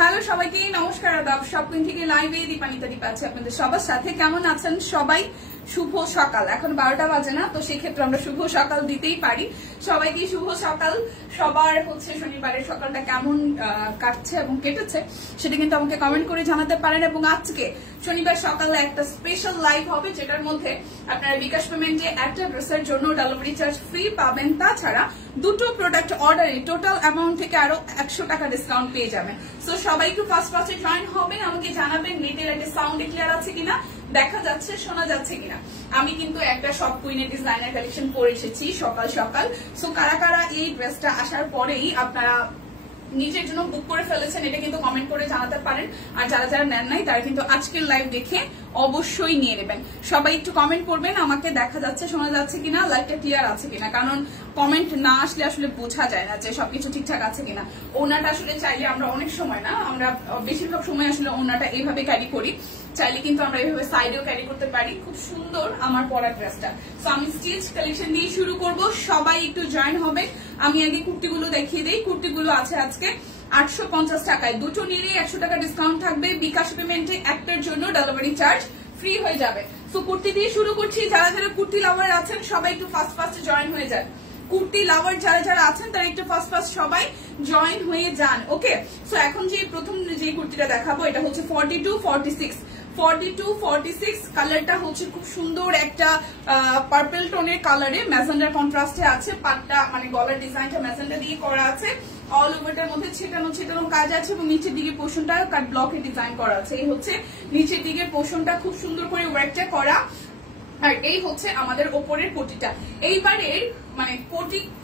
Hello সবাইকে নমস্কার আদাব শপিং থেকে লাইভে দীপানিতা দীপা আছে আপনাদের সবার সাথে। কেমন আছেন সবাই? শুভ সকাল। এখন 12টা বাজে না, তো সেক্ষেত্রে আমরা শুভ সকাল দিতেই পারি। সবাইকে শুভ সকাল। সবার হচ্ছে শনিবারের সকালটা কেমন কাটছে এবং কেটেছে সেটা কিন্তু আমাকে কমেন্ট করে জানাতে পারেন। এবং আজকে শনিবার সকালে একটা স্পেশাল লাইভ হবে, যেটার মধ্যে আপনারা বিকাশ পেমেন্টে একটা ড্রেসের জন্য ডেলিভারি চার্জ ফ্রি পাবেন। তাছাড়া দুটো প্রোডাক্ট অর্ডারে টোটাল অ্যামাউন্ট থেকে আরো 100 টাকা ডিসকাউন্ট পেয়ে যাবেন। সো সবাই একটু ফার্স্ট জয়েন হবেন, আমাকে জানাবেন নেটের একটা সাউন্ড ক্লিয়ার আছে কিনা, দেখা যাচ্ছে শোনা যাচ্ছে কিনা। আমি কিন্তু একটা সব কুইনের ডিজাইনার কালেকশন পরে এসেছি সকাল সকাল। সো কারা কারা এই ড্রেসটা আসার পরেই আপনারা নিজের জন্য বুক করে ফেলেছেন এটা কিন্তু কমেন্ট করে জানাতে পারেন। আর যারা যারা নেন নাই তারা কিন্তু আজকের লাইভ দেখে অবশ্যই নিয়ে নেবেন। সবাই একটু কমেন্ট করবেন আমাকে দেখা যাচ্ছে শোনা যাচ্ছে কিনা, লাইভটা ক্লিয়ার আছে কিনা। কারণ কমেন্ট না আসলে আসলে বোঝা যায় না যে সবকিছু ঠিকঠাক আছে কিনা। ওনাটা আসলে চাইলে আমরা অনেক সময় না, আমরা বেশিরভাগ সময় আসলে ওনাটা এইভাবে ক্যারি করি, চাইলে কিন্তু আমরা এইভাবে সাইডেও ক্যারি করতে পারি। খুব সুন্দর আমার পরা ড্রেসটা। সো আমি স্টিচ কালেকশন দিয়ে শুরু করব, সবাই একটু জয়েন হবে। আমি আগে কুর্তিগুলো দেখিয়ে দিই। কুর্তিগুলো আছে আজকে 850 টাকায়, দুটো নিলে 100 টাকা ডিসকাউন্ট থাকবে। বিকাশ পেমেন্টে একটার জন্য ডেলিভারি চার্জ ফ্রি হয়ে যাবে। সো কুর্তি দিয়ে শুরু করছি। যারা যারা কুর্তি লাভার আছেন সবাই একটু ফার্স্ট জয়েন হয়ে যান। কুর্তি লাভার যারা যারা আছেন তারা একটু ফার্স্ট সবাই জয়েন হয়ে যান। ওকে, সো এখন যে প্রথম যে কুর্তিটা দেখাবো এটা হচ্ছে 42-46 কালারটা হচ্ছে খুব সুন্দর একটা পার্পল টোনের কালারে ম্যাজেন্ডার কন্ট্রাস্টে আছে। পাটটা মানে গলার ডিজাইনটা ম্যাজেন্ডা দিয়ে করা আছে। অল ওভারটার মধ্যে ছিটানো কাজ আছে এবং নিচের দিকে পোর্শনটা কাট ব্লকে ডিজাইন করা আছে। এই হচ্ছে নিচের দিকে পোর্শনটা খুব সুন্দর করে ওয়ার্কটা করা। আর এই হচ্ছে আমাদের ওপরের কোটিটা। এইবারের মানে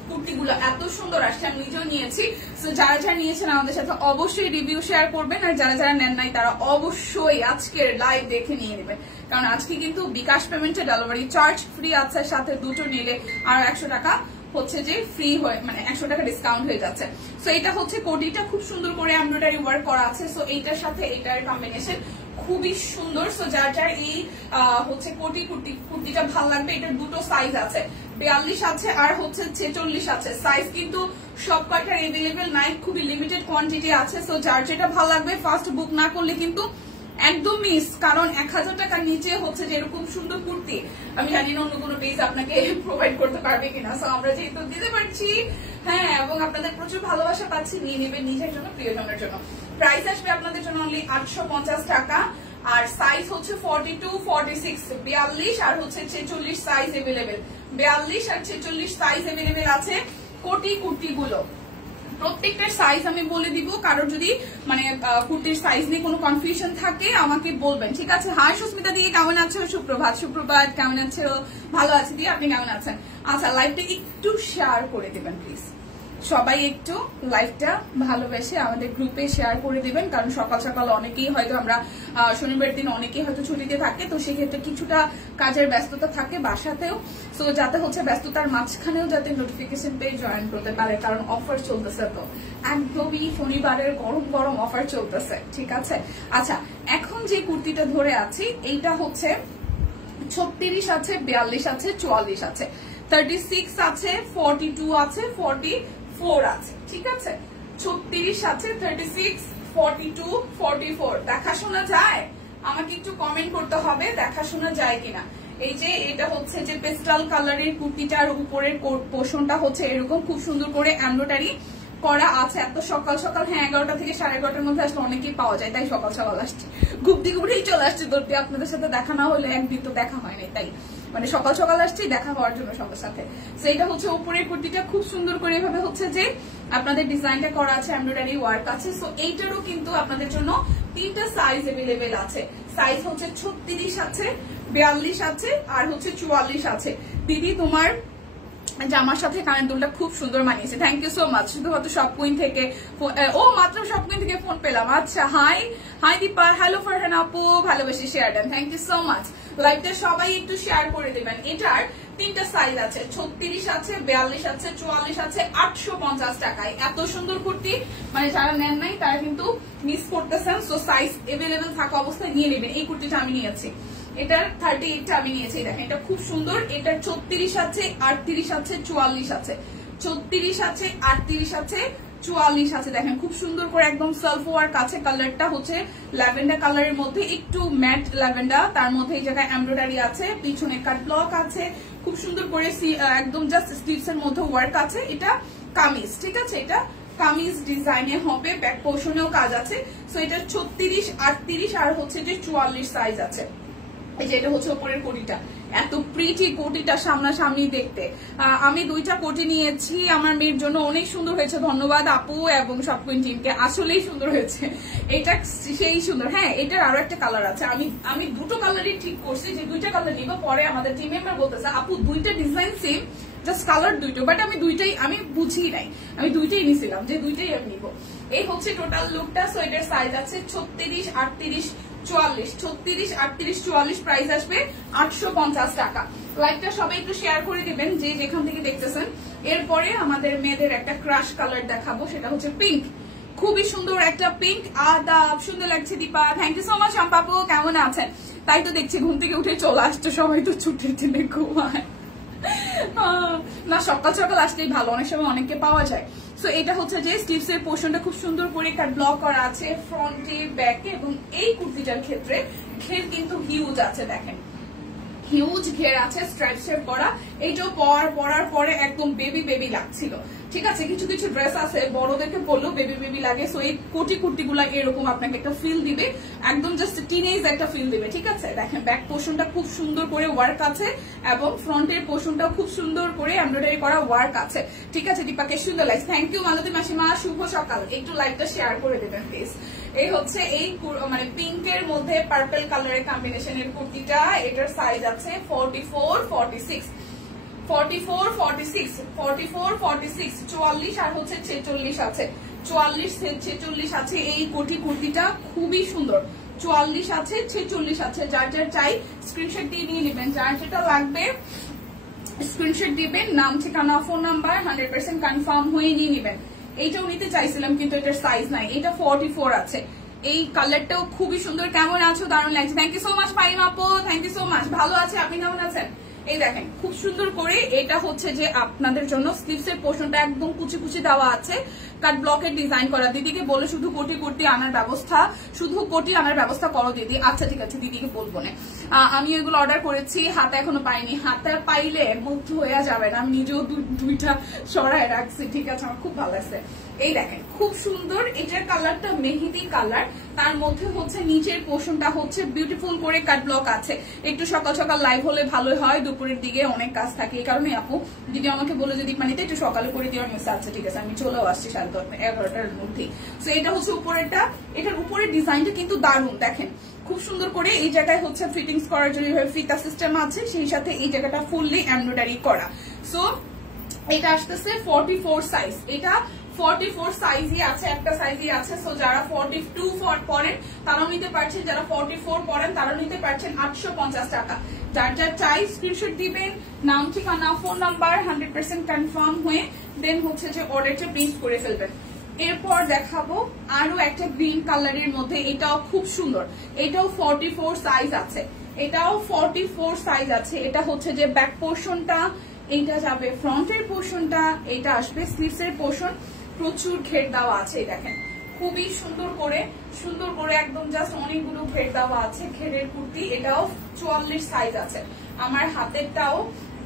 কুর্তিগুলো এত সুন্দর আসছে, আমি নিজেও নিয়েছি। তো যারা যারা নিয়েছেন আমাদের সাথে অবশ্যই রিভিউ শেয়ার করবেন। আর যারা যারা নেন নাই তারা অবশ্যই আজকের লাইভ দেখে নিয়ে নেবেন, কারণ আজকে কিন্তু বিকাশ পেমেন্টে ডেলিভারি চার্জ ফ্রি আছে, সাথে দুটো নিলে আর 100 টাকা হচ্ছে যে ফ্রি হয়ে মানে 100 টাকা ডিসকাউন্ট হয়ে যাচ্ছে। সো এটা হচ্ছে কোটিটা খুব সুন্দর করে এমব্রয়ডারি ওয়ার্ক করা আছে। সো এইটার সাথে এইটার কম্বিনেশন খুবই সুন্দর। সো যার যার এই হচ্ছে কুর্তিটা ভালো লাগবে। এটার দুটো সাইজ আছে, 42 আছে আর হচ্ছে 46 আছে। সাইজ কিন্তু সব কয়টার এভেলেবেল নাই, খুবই লিমিটেড কোয়ান্টিটি আছে। সো যার যেটা ভালো লাগবে ফার্স্ট বুক না করলে কিন্তু একদম মিস, কারণ 1000 টাকার নিচে হচ্ছে যে এরকম সুন্দর কুর্তি আমি জানি না অন্য কোনো পেজ আপনাকে প্রোভাইড করতে পারবে কিনা। সো আমরা যেহেতু দিতে পারছি, হ্যাঁ, এবং আপনাদের প্রচুর ভালোবাসা পাচ্ছি, নিয়ে নেবেন নিজের জন্য প্রিয়জনের জন্য। প্রাইস আসবে আপনাদের জন্য অনলি 850 টাকা। আর সাইজ হচ্ছে 42-46, 42 আর হচ্ছে 46 সাইজ এভেলেবেল। 42 আর 46 সাইজ এভেলেবেল আছে কুর্তিগুলো। প্রত্যেকটার সাইজ আমি বলে দিব, কারোর যদি মানে কুর্তির সাইজ নিয়ে কোনো কনফিউশন থাকে আমাকে বলবেন, ঠিক আছে? হাই সুস্মিতা দিয়ে কেমন আছো? সুপ্রভাত কেমন আছো? ভালো আছি দিয়ে, আপনি কেমন আছেন? আচ্ছা, লাইভটা একটু শেয়ার করে দেবেন প্লিজ। সবাই একটু লাইভটা ভালোবেসে আমাদের গ্রুপে শেয়ার করে দিবেন, কারণ সকাল সকাল অনেকেই হয়তো আমরা শনিবার দিন অনেকেই হয়তো ছুটিতে থাকে, তো সেক্ষেত্রে কিছুটা কাজের ব্যস্ততা থাকে বাসাতেও। সো যাতে হচ্ছে ব্যস্ততার মাঝখানেও যাতে নোটিফিকেশন পেয়ে জয়েন করতে পারে, কারণ অফার চলতেছে তো একদমই শনিবারের গরম অফার চলতেছে, ঠিক আছে? আচ্ছা, এখন যে কুর্তিটা ধরে আছি এইটা হচ্ছে 36 আছে, 42 আছে, 44 আছে, 36 আছে, 42 আছে, 44 আছে, ঠিক আছে? 36 আছে, 36, 42, 44 দেখা শোনা যায়? আমাকে একটু কমেন্ট করতে হবে দেখা শোনা যায় কিনা। এই যে এটা হচ্ছে যে পেস্টাল কালারের কুর্তিটার উপরের পোর্শনটা হচ্ছে এরকম খুব সুন্দর করে এমব্রয়ডারি করা আছে। এত সকাল সকাল, হ্যাঁ 11টা থেকে 11:30-র মধ্যে আসলে অনেকেই পাওয়া যায়, তাই সকাল সকাল আসছে, ঘুরেই চলে আসছে দৌড়তে। আপনাদের সাথে দেখা না হলে একদিন তো দেখা হয় নাই, তাই মানে সকাল সকাল আসছি দেখা হওয়ার জন্য সবার সাথে। তো এটা হচ্ছে উপরের কুর্তিটা খুব সুন্দর করে এভাবে হচ্ছে যে আপনাদের ডিজাইনটা করা আছে, এমব্রয়ডারি ওয়ার্ক আছে। সো এইটারও কিন্তু আপনাদের জন্য 3টা সাইজ এভেলেবেল আছে। সাইজ হচ্ছে 36 আছে, 42 আছে আর হচ্ছে 44 আছে। দিদি তোমার জামার সাথে কানের দুলটা খুব সুন্দর মানিয়েছে, থ্যাংক ইউ সো মাচ। শুধুমাত্র সব কুইন থেকে, ও মাত্র সব কুইন থেকে ফোন পেলাম। আচ্ছা, হাই দীপা, হ্যালো ফারহান আপু, ভালোবেসে শেয়ার দেন, থ্যাংক ইউ সো মাচ। লাইভটা সবাই একটু শেয়ার করে দেবেন। এটার 3টা সাইজ আছে, 36 আছে, 42 আছে, 44 আছে, 850 টাকায়। এত সুন্দর কুর্তি মানে যারা নেন নাই তারা কিন্তু মিস করতেছেন। সো সাইজ এভেলেবেল থাকা অবস্থায় নিয়ে নেবেন। এই কুর্তিটা আমি নিয়েছি, এটার 38টা আমি নিয়েছি, দেখেন এটা খুব সুন্দর। এটার 36 আছে, 38 আছে, 44 আছে, 36 আছে, 38 আছে, 44 আছে। দেখেন খুব সুন্দর করে একদম সেলফ ওয়ার্ক আছে। কালারটা হচ্ছে ল্যাভেন্ডার কালারের মধ্যে, একটু ম্যাট ল্যাভেন্ডার, তার মধ্যে এই জায়গায় এমব্রয়ডারি আছে, পিছনে কাট ব্লক আছে, খুব সুন্দর করে একদম জাস্ট স্লিভস এর মধ্যে ওয়ার্ক আছে। এটা কামিজ, ঠিক আছে, এটা কামিজ ডিজাইনে হবে, ব্যাক পোর্শনেও কাজ আছে। সো এটা 36, 38 আর হচ্ছে যে 44 সাইজ আছে। এই যে এটা হচ্ছে উপরের কোটিটা, এত প্রিটি কোটিটা সামনাসামনি দেখতে। আমি 2টা কোটি নিয়েছি আমার মেয়ের জন্য, অনেক সুন্দর হয়েছে। ধন্যবাদ আপু এবং সবকুইন টিমকে, আসলেই সুন্দর হয়েছে। এটা সেই সুন্দর। হ্যাঁ, এটার আরো একটা কালার আছে। আমি 2টো কালারই ঠিক করছি যে 2টা কালার নিব। পরে আমাদের টিম মেম্বার বলতেছে আপু 2টা ডিজাইন সেম, জাস্ট কালার 2টো, বাট আমি 2টাই আমি বুঝি নাই, আমি 2টাই নিছিলাম যে 2টাই আমি নিব। এই হচ্ছে টোটাল লুকটা। সো এটার সাইজ আছে 36, 38, 44, 36, 38, 44, প্রাইস আসবে 850 টাকা। লাইকটা সবাই একটু শেয়ার করে দিবেন যে যেখান থেকে দেখতেছেন। এরপরে আমাদের মেয়েদের একটা ক্রাশ কালার দেখাবো, সেটা হচ্ছে পিঙ্ক। খুবই সুন্দর একটা পিঙ্ক। আদাব, সুন্দর লাগছে Dipa, thank you so much. আম্পাপু কেমন আছেন? তাই তো দেখছি ঘুম থেকে উঠে চলে আসছে, সবাই তো ছুটির দিনে ঘুমায় না, সকাল সকাল আসলেই ভালো, অনেক সময় অনেককে পাওয়া যায়। সো এটা হচ্ছে যে স্লিভস এর পোর্শনটা খুব সুন্দর করে কাট ব্লক করা আছে ফ্রন্টে ব্যাকে, এবং এই কুর্তিটার ক্ষেত্রে ঘের কিন্তু হিউজ আছে। দেখেন হিউজ ঘের আছে, স্ট্রাইপস এর করা। এইটাও পরার পরে একদম বেবি বেবি লাগছিল, ঠিক আছে। কিছু কিছু ড্রেস আছে বড়দেরকে বললেও বেবি বেবি লাগে। সো এই কোটি গুলা এরকম আপনাকে একটা ফিল দিবে, একদম জাস্ট টিনেজ একটা ফিল দিবে, ঠিক আছে। দেখেন ব্যাক পোর্শনটা খুব সুন্দর করে ওয়ার্ক আছে, এবং ফ্রন্টের পোর্শনটা খুব সুন্দর করে এমব্রয়ডারি করা ওয়ার্ক আছে, ঠিক আছে। দীপাকে সুন্দর লাগছে, থ্যাংক ইউ মালতী মাসিমা, শুভ সকাল। একটু লাইভটা শেয়ার করে দেবেন প্লিজ। এই হচ্ছে এই মানে পিঙ্কের মধ্যে পার্পল কালারের কম্বিনেশনের কুর্তিটা। এটার সাইজ আছে 44, 46, 44, 46, 44, 46, 44 আর হচ্ছে 46 আছে, 44, 46 আছে। এই কুর্তিটা খুবই সুন্দর। 44 আছে, 46 আছে। যার যার চাই স্ক্রিনশট দিয়ে নিয়ে নেবেন, যার যেটা লাগবে স্ক্রিনশট দিবেন, নাম ঠিকানা ফোন নাম্বার 100% কনফার্ম হয়ে নিয়ে নেবেন। এইটাও নিতে চাইছিলাম কিন্তু এটার সাইজ নাই, এটা 44 আছে। এই কালারটাও খুবই সুন্দর। কেমন আছো? দারুণ লাগছে, thank you so much Faim আপু, থ্যাংক ইউ সো মাচ। ভালো আছে, আপনি কেমন আছেন? এই দেখেন খুব সুন্দর করে এটা হচ্ছে যে আপনাদের জন্য স্লিভস এর পোর্শনটা একদম কুচি কুচি দেওয়া আছে, কাট ব্লকের ডিজাইন করা। দিদিকে বলে শুধু কোটি আনার ব্যবস্থা, শুধু কোটি আনার ব্যবস্থা করো দিদি। আচ্ছা ঠিক আছে, দিদিকে বলবো না। আমি এগুলো অর্ডার করেছি, হাতে এখনো পাইনি। হাতে পাইলে মুগ্ধ হয়ে যাবে না, আমি নিজেও 2টা সরায় রাখছি, ঠিক আছে। আমার খুব ভালো লাগছে। এই দেখেন খুব সুন্দর, এটার কালারটা মেহেদি কালার, তার মধ্যে হচ্ছে নিচের পোর্শনটা হচ্ছে বিউটিফুল করে কাট ব্লক আছে। একটু সকাল সকাল লাইভ হলে ভালো হয়, দুপুরের দিকে অনেক কাজ থাকে, এই কারণে আপু দিদি আমাকে বলে যদি মানে একটু সকালে করে দেওয়ার মিস। আচ্ছা ঠিক আছে, আমি চলেও আসছি 11টার মধ্যে। তো এটা হচ্ছে উপরেরটা, এটার উপরের ডিজাইনটা কিন্তু দারুণ। দেখেন খুব সুন্দর করে এই জায়গায় হচ্ছে ফিটিংস করার জন্য ফিতা সিস্টেম আছে, সেই সাথে এই জায়গাটা ফুললি এমব্রয়ডারি করা। সো এটা আসতেছে 44 সাইজ, এটা 44 সাইজই আছে, একটা সাইজই আছে। সো যারা 42 পরেন তারাও নিতে পারছেন, যারা 44 পরেন তারাও নিতে পারছেন 850 টাকা। যার যার চাই স্ক্রিনশট দিবেন, নাম ঠিকানা ফোন নাম্বার 100% কনফার্ম হয়ে দেন হচ্ছে যে অর্ডারটা প্লেস করে ফেলবেন। এরপর দেখাবো আরো একটা গ্রিন কালারের মধ্যে, এটাও খুব সুন্দর। এটাও 44 সাইজ আছে, এটাও 44 সাইজ আছে। এটা হচ্ছে যে ব্যাক পোর্শনটা, এইটা যাবে ফ্রন্টের পোর্শনটা, এটা আসবে স্লিভস এর পোর্শন। প্রচুর ঘের দেওয়া আছে, দেখেন খুবই সুন্দর করে একদম জাস্ট অনেকগুলো ঘের দেওয়া আছে। ঘেরের কুর্তি, এটাও 44 সাইজ আছে। আমার হাতেরটাও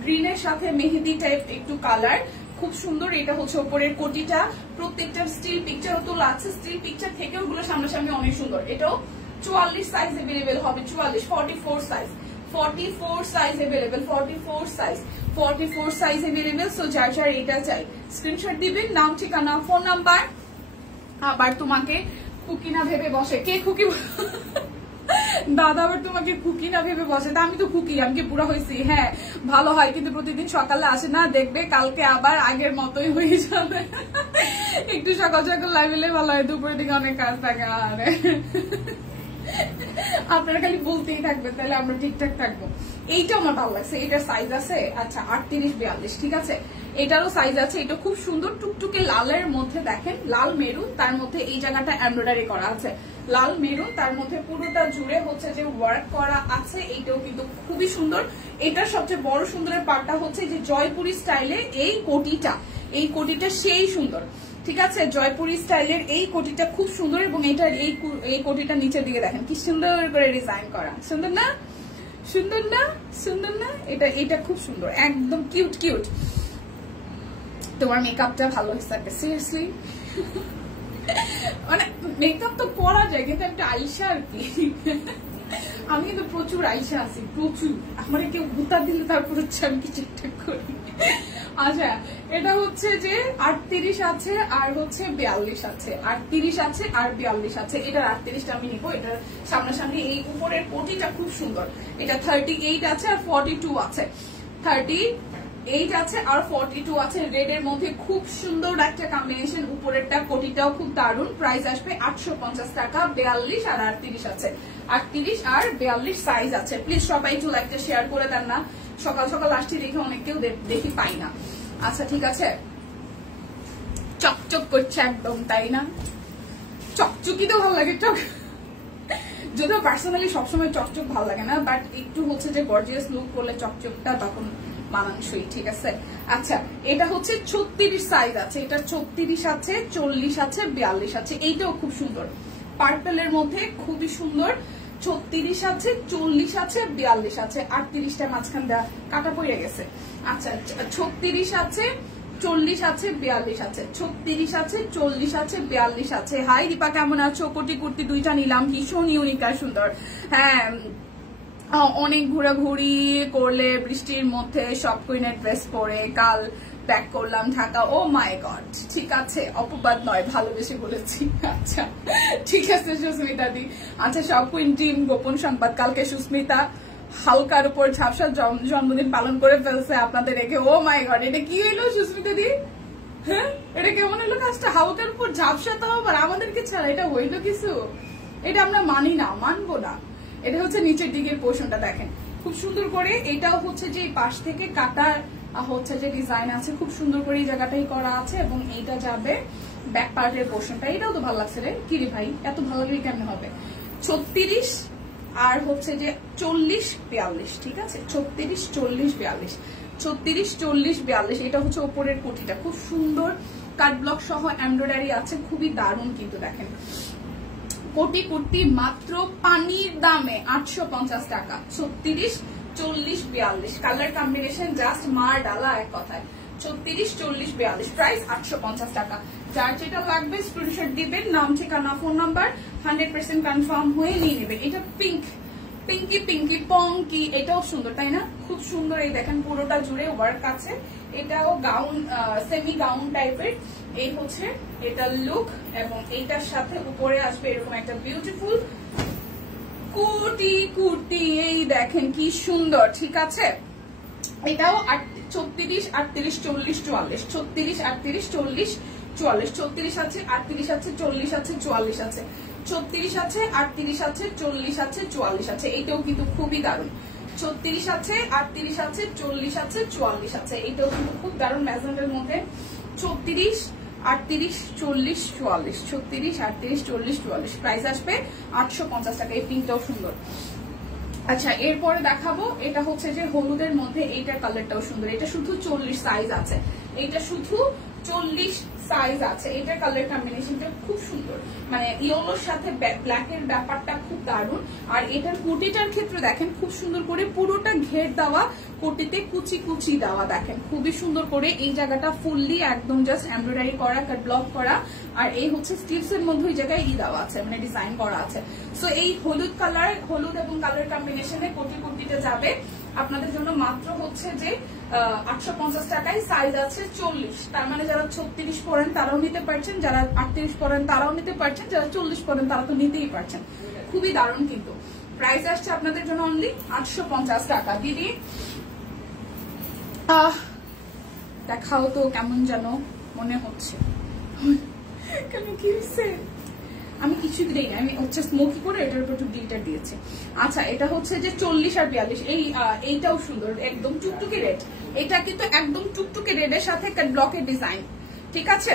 গ্রিনের সাথে মেহেদি টাইপ একটু কালার, খুব সুন্দর। এটা হচ্ছে উপরের কোটিটা, প্রত্যেকটা স্টিল পিকচারও তোলা আছে, স্টিল পিকচার থেকে ওগুলো সামনাসামনি অনেক সুন্দর। এটাও 44 সাইজ এভেলেবেল হবে, 44 size, 44 size available, 44 size available. So যার যার এটা চাই স্ক্রিনশট দিবেন, নাম ঠিকানা ফোন নাম্বার। আবার তোমাকে খুকি না ভেবে বসে, কে খুকি? দাদা আবার তোমাকে খুকি না ভেবে বসে, তা আমি তো খুকি, আমি কি পুরা হয়েছি? হ্যাঁ ভালো হয়, কিন্তু প্রতিদিন সকালে আসে না, দেখবে কালকে আবার আগের মতোই হয়ে যাবে। একটু সকাল সকাল লাইভে ভালো হয়, দুপুরের দিকে অনেক কাজ থাকে। আরে আপনারা খালি বলতেই থাকবেন, তাহলে আমরা ঠিকঠাক থাকবো। এইটা আমার ভালো লাগছে, এটার সাইজ আছে আচ্ছা 38, 42, ঠিক আছে। এটারও সাইজ আছে। এটা খুব সুন্দর টুকটুকে লালের মধ্যে, দেখেন লাল মেরুন, তার মধ্যে এই জায়গাটা এমব্রয়ডারি করা আছে, লাল মেরুন, তার মধ্যে পুরোটা জুড়ে হচ্ছে যে ওয়ার্ক করা আছে। এইটাও কিন্তু খুবই সুন্দর। এটার সবচেয়ে বড় সুন্দরের পার্টটা হচ্ছে যে জয়পুরি স্টাইলে এই কোটিটা সেই সুন্দর, ঠিক আছে, জয়পুরি স্টাইলের এই কোটিটা খুব সুন্দর এবং এটার এই কোটিটা নিচের দিকে দেখেন কি সুন্দর করে ডিজাইন করা, সুন্দর না, সুন্দর না, সুন্দর না, এটা খুব সুন্দর, একদম কিউট কিউট। তোমার মেকআপটা ভালো হয়েছে সিরিয়াসলি, মানে মেকআপ তো করা যায় কিন্তু একটা আইসা আর কি। আমি কিন্তু প্রচুর আইসা আছি, প্রচুর, আমার কেউ গুতা দিলে তারপর হচ্ছে আমি কি ঠিকঠাক করি। আচ্ছা, এটা হচ্ছে যে 38 আছে আর হচ্ছে 42 আছে, 38 আছে আর 42 আছে। এটার 38টা আমি নিবো, এটার সামনাসামনি এই উপরের কোটিটা খুব সুন্দর। এটা 38 আছে আর 42 আছে, 38 আছে আর 42 আছে। রেড এর মধ্যে খুব সুন্দর একটা কম্বিনেশন, উপরেরটা কোটিটাও খুব দারুণ। প্রাইস আসবে 850 টাকা। 42 আর 38 আছে, 38 আর 42 সাইজ আছে। প্লিজ সবাই একটু লাইকটা শেয়ার করে দেন না, সকাল সকাল আসছি দেখে অনেকেও দেখি পাই না। আচ্ছা ঠিক আছে, চকচক করছে একদম, তাই না? চকচকি তো ভালো লাগে, যদিও পার্সোনালি সবসময় চকচক ভালো লাগে না, বাট একটু হচ্ছে যে গর্জিয়াস লুক করলে চকচকটা তখন মানানসই। ঠিক আছে, আচ্ছা এটা হচ্ছে 36 সাইজ আছে, এটা 36 আছে, 40 আছে, 42 আছে। এইটাও খুব সুন্দর, পার্পেলের মধ্যে খুবই সুন্দর। 36 আছে, 40 আছে, 42 আছে, 38টা মাঝখান দেওয়া কাটা পড়ে গেছে। আচ্ছা 36 আছে, 40 আছে, 42 আছে, 36 আছে, 40 আছে, 42 আছে। হাই দীপা, কেমন আছো? কোটি কুর্তি দুইটা নিলাম, ভীষণ ইউনিক আর সুন্দর। হ্যাঁ, অনেক ঘোরাঘুরি করলে বৃষ্টির মধ্যে সব কুইনের ড্রেস পরে কাল ব্যাক করলাম ঢাকা। ও মাই গড, ঠিক আছে, অপবাদ নয়, ভালোবেসে বলেছি। আচ্ছা ঠিক আছে সুস্মিতা দি। আচ্ছা, সব কুইন টিম গোপন সংবাদ, কালকে সুস্মিতা হালকার উপর ঝাপসা জন্মদিন পালন করে ফেলছে আপনাদের রেখে। ও মাই গড, এটা কি হইলো সুস্মিতা দি? হ্যাঁ, এটা কেমন হলো কাজটা? হালকার উপর ঝাপসা, তো আবার আমাদেরকে ছাড়া, এটা হইলো কিছু? এটা আমরা মানি না, মানবো না। এটা হচ্ছে নিচের দিকের পোর্শনটা দেখেন খুব সুন্দর করে, এটাও হচ্ছে যে পাশ থেকে কাটা হচ্ছে যে ডিজাইন আছে, খুব সুন্দর করে এই জায়গাটাই করা আছে। এবং এইটা যাবে ব্যাক পার্টের পোর্শনটা। এটাও তো ভালো লাগছে রে, কি রে ভাই, এত ভালো লাগলে কেমন হবে? 36 আর হচ্ছে যে 40 42, ঠিক আছে, 36 40 42, 36 40 42। এটা হচ্ছে ওপরের কোটিটা খুব সুন্দর, কাট ব্লক সহ এমব্রয়ডারি আছে, খুবই দারুণ কিন্তু। দেখেন কোটি কুর্তি মাত্র পানির দামে 850 টাকা। 36 40 42 কালার কম্বিনেশন জাস্ট মার ডালা এক কথায়। 36 40 42 প্রাইস 850 টাকা। যার যেটা লাগবে স্ক্রিনশট দিবেন, নাম ঠিকানা ফোন নাম্বার 100% কনফার্ম হয়ে নিয়ে নেবেন। এটা পিঙ্ক, পিঙ্কি পিঙ্কি পঙ্কি, এটাও সুন্দর তাই না? খুব সুন্দর, এই দেখেন পুরোটা জুড়ে ওয়ার্ক আছে। এটাও গাউন, সেমি গাউন টাইপের। এই হচ্ছে এটা লুক, এবং এইটার সাথে উপরে আসবে এরকম একটা বিউটিফুল কুর্তি কুর্তি। এই দেখেন কি সুন্দর, ঠিক আছে। এটাও 36 38 40 44, 36 38 40 44, 36 আছে, 38 আছে, 40 আছে, 44 আছে, 36 আছে, 38 আছে, 40 আছে, 44 আছে। এইটাও কিন্তু খুবই দারুণ। 36 আছে, 38 আছে, 40 আছে, 44 আছে। এইটাও কিন্তু খুব দারুণ ম্যাজেন্ডার মধ্যে। 36 38 40 44, 36 38 40 44, প্রাইস আসবে 850 টাকা। এই পিঙ্কটাও সুন্দর। আচ্ছা, এরপরে দেখাবো এটা হচ্ছে যে হলুদের মধ্যে, এইটার কালারটাও সুন্দর। এটা শুধু 40 সাইজ আছে, এটা শুধু 40 সাইজ আছে। এটার কালার কম্বিনেশনটা খুব সুন্দর, মানে ইয়েলোর সাথে ব্ল্যাকের ব্যাপারটা খুব দারুণ। আর এটার কোটিটার ক্ষেত্রে দেখেন খুব সুন্দর করে পুরোটা ঘের দেওয়া, কোটিতে কুচি কুচি দেওয়া, দেখেন খুবই সুন্দর করে এই জায়গাটা ফুললি একদম জাস্ট এমব্রয়ডারি করা, কাট ব্লক করা। আর এই হচ্ছে স্লিভস এর মধ্যে ওই জায়গায় দেওয়া আছে, মানে ডিজাইন করা আছে। সো এই হলুদ কালার, হলুদ এবং কালার কম্বিনেশনে কুর্তিটা যাবে আপনাদের জন্য মাত্র হচ্ছে যে 850 টাকায়। সাইজ আছে 40, তার মানে যারা 36 পরেন তারাও নিতে পারছেন, যারা 38 পরেন তারাও নিতে পারছেন, যারা 40 পরেন তারা তো নিতেই পারছেন। খুবই দারুণ কিন্তু। প্রাইস আসছে আপনাদের জন্য অনলি 850 টাকা। দিদি দেখাও তো, কেমন যেন মনে হচ্ছে। কেন কি হচ্ছে? আমি কিছু দিই, আমি হচ্ছে স্মোকি করে এটার উপর একটু গ্লিটার দিয়েছি। আচ্ছা, এটা হচ্ছে যে 40 আর 42। এইটাও সুন্দর, একদম টুকটুকে রেড। এটা কিন্তু একদম টুকটুকে রেডের সাথে ব্লকের ডিজাইন, ঠিক আছে।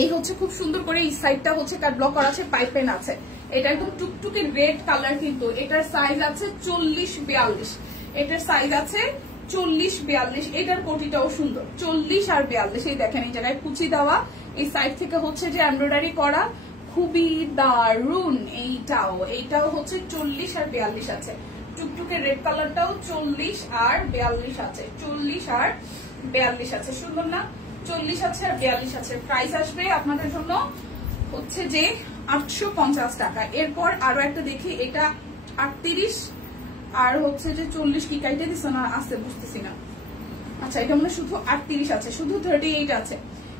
এই হচ্ছে খুব সুন্দর করে এই সাইডটা হচ্ছে কাট ব্লক করা আছে, পাইপেন আছে। এটা একদম টুকটুকে রেড কালার কিন্তু। এটার সাইজ আছে 40 42, এটার সাইজ আছে 40-42, এটার কোটিটাও সুন্দর। 40 আর 42, এই দেখেন এই জায়গায় কুচি দেওয়া, এই সাইড থেকে হচ্ছে যে এমব্রয়ডারি করা, খুবই দারুন। এইটাও হচ্ছে 40 আর 42 আছে। টুকটুকে রেড কালারটাও 40 আর 42 আছে। 40 আর 42 আছে, সুন্দর না? 40 আছে আর 42 আছে। প্রাইস আসবে আপনাদের জন্য হচ্ছে যে 850 টাকা। এরপর আরো একটা দেখি, এটা 38 আর হচ্ছে যে 40 কি কাইটে দিছে না আছে বুঝতেছি না। আচ্ছা, এটা মানে শুধু 38 আছে, শুধু 38 আছে।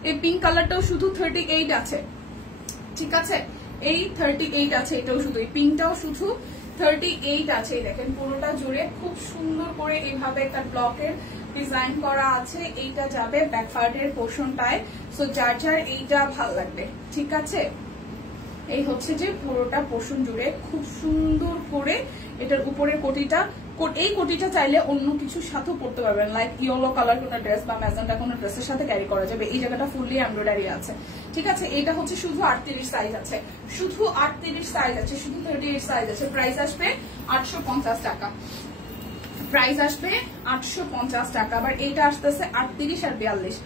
এই পিঙ্ক কালারটাও শুধু 38 আছে, ঠিক আছে? এই 38 আছে, এটাও শুধু, এই পিঙ্কটাও শুধু 38 আছে। দেখেন পুরোটা জুড়ে খুব সুন্দর করে এইভাবে একটা ব্লকের ডিজাইন করা আছে। এইটা যাবে ব্যাক পার্টের পোর্শনটায়। সো যার যার এইটা ভাল লাগবে, ঠিক আছে? এই হচ্ছে যে পুরোটা পোর্শন জুড়ে খুব সুন্দর করে এটার উপরের কোটিটা, এই কোটিটা চাইলে অন্য কিছুর সাথেও পড়তে পারবেন, লাইক ইয়েলো কালার কোনো ড্রেস বা ম্যাজেন্টা কোনো ড্রেসের সাথে ক্যারি করা যাবে। এই জায়গাটা ফুললি এমব্রয়ডারি আছে, ঠিক আছে? এটা হচ্ছে শুধু 38 সাইজ আছে, শুধু 38 সাইজ আছে, শুধু 38 সাইজ আছে। প্রাইস আসবে 850 টাকা। প্রাইস আসবে 850 টাকা। আবার এইটা আসতেছে 38 আর 42,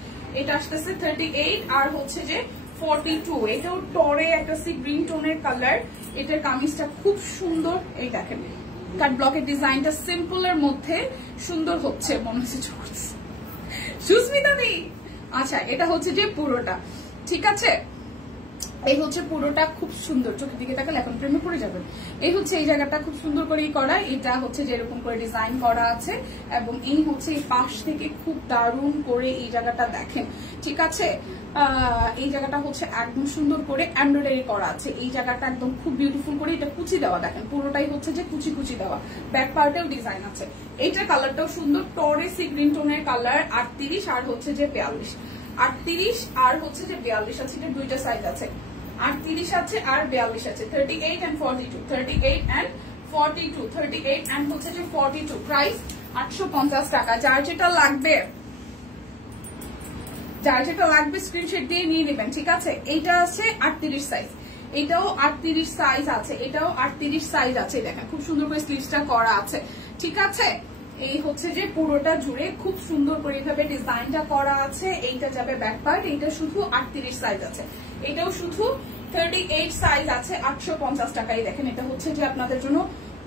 এটা আসতেছে 38 আর হচ্ছে যে 42। এটাও টরে একটা সি গ্রিন টোনের কালার। এটার কামিজটা খুব সুন্দর, এই দেখেন কাট ব্লকের ডিজাইনটা সিম্পল এর মধ্যে সুন্দর হচ্ছে, মনে হচ্ছে সুস্মিতা দি। আচ্ছা, এটা হচ্ছে যে পুরোটা, ঠিক আছে? এই হচ্ছে পুরোটা খুব সুন্দর, চোখের দিকে তাকালে এখন প্রেমে পড়ে যাবেন। এই হচ্ছে এই জায়গাটা খুব সুন্দর করেই করা, এটা হচ্ছে যে এরকম করে ডিজাইন করা আছে, এবং এই হচ্ছে এই পাশ থেকে খুব দারুণ করে এই জায়গাটা দেখেন, ঠিক আছে? এই জায়গাটা হচ্ছে একদম সুন্দর করে এমব্রয়ডারি করা আছে। এই জায়গাটা একদম খুব বিউটিফুল করে এটা কুচি দেওয়া, দেখেন পুরোটাই হচ্ছে যে কুচি কুচি দেওয়া। ব্যাক পার্টেও ডিজাইন আছে। এইটার কালারটাও সুন্দর, টরে সি গ্রিন টোনের কালার। 38 আর হচ্ছে যে 42, 38 আর হচ্ছে যে 42 আছে। এটা দুইটা সাইজ আছে, 38 আছে আর 42 আছে। 38 and 42, 38 and 42, 38 and হচ্ছে যে 42। প্রাইস 850 টাকা। যার যেটা লাগবে স্ক্রিনশট দিয়ে নিয়ে নেবেন, ঠিক আছে? এইটা আছে 38 সাইজ, এটাও 38 সাইজ আছে, এটাও 38 সাইজ আছে। দেখেন খুব সুন্দর করে স্লিভসটা করা আছে, ঠিক আছে? এই হচ্ছে যে পুরোটা জুড়ে খুব সুন্দর করে এইভাবে ডিজাইনটা করা আছে। এইটা যাবে ব্যাক পার্ট, এইটা শুধু 38 সাইজ আছে, এটাও শুধু 38 সাইজ আছে। 850 টাকায়। দেখেন এটা হচ্ছে যে আপনাদের জন্য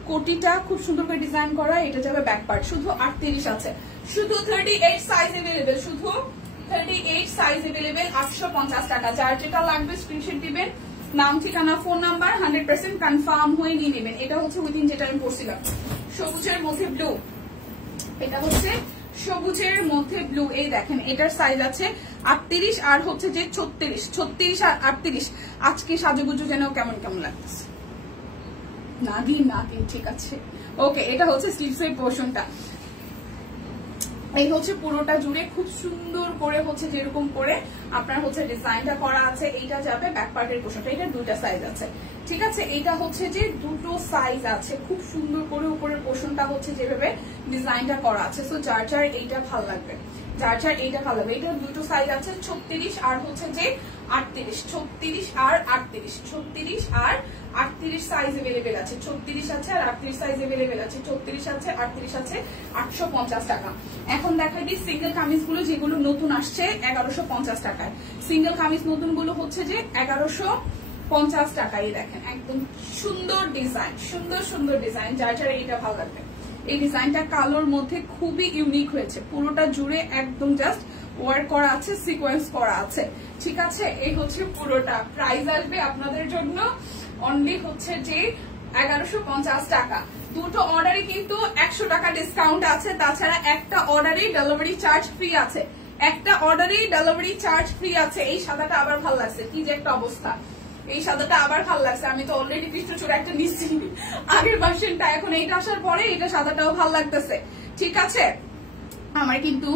কোটিটা খুব সুন্দর করে ডিজাইন করা। এটা যাবে ব্যাক পার্ট, শুধু 38 আছে, শুধু 38 সাইজ এভেলেবেল, শুধু 38 সাইজ এভেলেবেল। 850 টাকা। যার যেটা লাগবে স্ক্রিনশট দিবেন, নাম ঠিকানা ফোন নাম্বার 100% কনফার্ম হয়ে নিয়ে নেবেন। এটা হচ্ছে উইদিন যেটা আমি পড়ছিলাম, সবুজের মধ্যে ব্লু। এটা হচ্ছে সবুজের মধ্যে ব্লু। এই দেখেন এটার সাইজ আছে 38 আর হচ্ছে যে 36, 36 আর 38। আজকে সাজুগুজু যেন কেমন কেমন লাগতেছে, নাগিন, ঠিক আছে? ওকে, এটা হচ্ছে স্লিভসের পোর্শনটা। এই হচ্ছে পুরোটা জুড়ে খুব সুন্দর করে হচ্ছে যেরকম করে আপনার হচ্ছে ডিজাইনটা করা আছে। এইটা যাবে ব্যাক পার্টের পোর্শনটা। এটা দুইটা সাইজ আছে, ঠিক আছে? এইটা হচ্ছে যে দুটো সাইজ আছে, খুব সুন্দর করে উপরের পোর্শনটা হচ্ছে যেভাবে ডিজাইনটা করা আছে। সো যার যার এইটা ভালো লাগবে, যার যার এইটা ভালো লাগবে। এটা দুটো সাইজ আছে, 36 আর হচ্ছে যে 38, 36 আর 38, 36 আর 38 সাইজ এভেলেবেল আছে। 36 আছে আর 38 সাইজ এভেলেবেল আছে, 34 আছে, 38 আছে। 850 টাকা। এখন দেখাই দিই সিঙ্গেল কামিজ গুলো, যেগুলো নতুন আসছে 1150 টাকায়। সিঙ্গেল কামিজ নতুন গুলো হচ্ছে যে 1150 টাকায়। দেখেন একদম সুন্দর ডিজাইন, সুন্দর সুন্দর ডিজাইন। যার যার এইটা ভালো লাগবে। এই ডিজাইনটা কালোর মধ্যে খুবই ইউনিক হয়েছে, পুরোটা জুড়ে একদম জাস্ট ওয়ার্ক করা আছে, সিকোয়েন্স করা আছে, ঠিক আছে? এই হচ্ছে পুরোটা। প্রাইস আসবে আপনাদের জন্য অনলি হচ্ছে যে 1150 টাকা। দুটো অর্ডারে কিন্তু 100 টাকা ডিসকাউন্ট আছে। তাছাড়া একটা অর্ডারে ডেলিভারি চার্জ ফ্রি আছে, একটা অর্ডারে ডেলিভারি চার্জ ফ্রি আছে। এই সাদাটা আবার ভালো লাগছে, কি যে একটা অবস্থা। এই সাদাটা আবার ভালো লাগছে। আমি তো অলরেডি কৃষ্ণচূড়া একটা নিচ্ছি আগের ভার্সনটা, এখন এইটা আসার পরে এটা সাদাটাও ভালো লাগতেছে, ঠিক আছে? আমার কিন্তু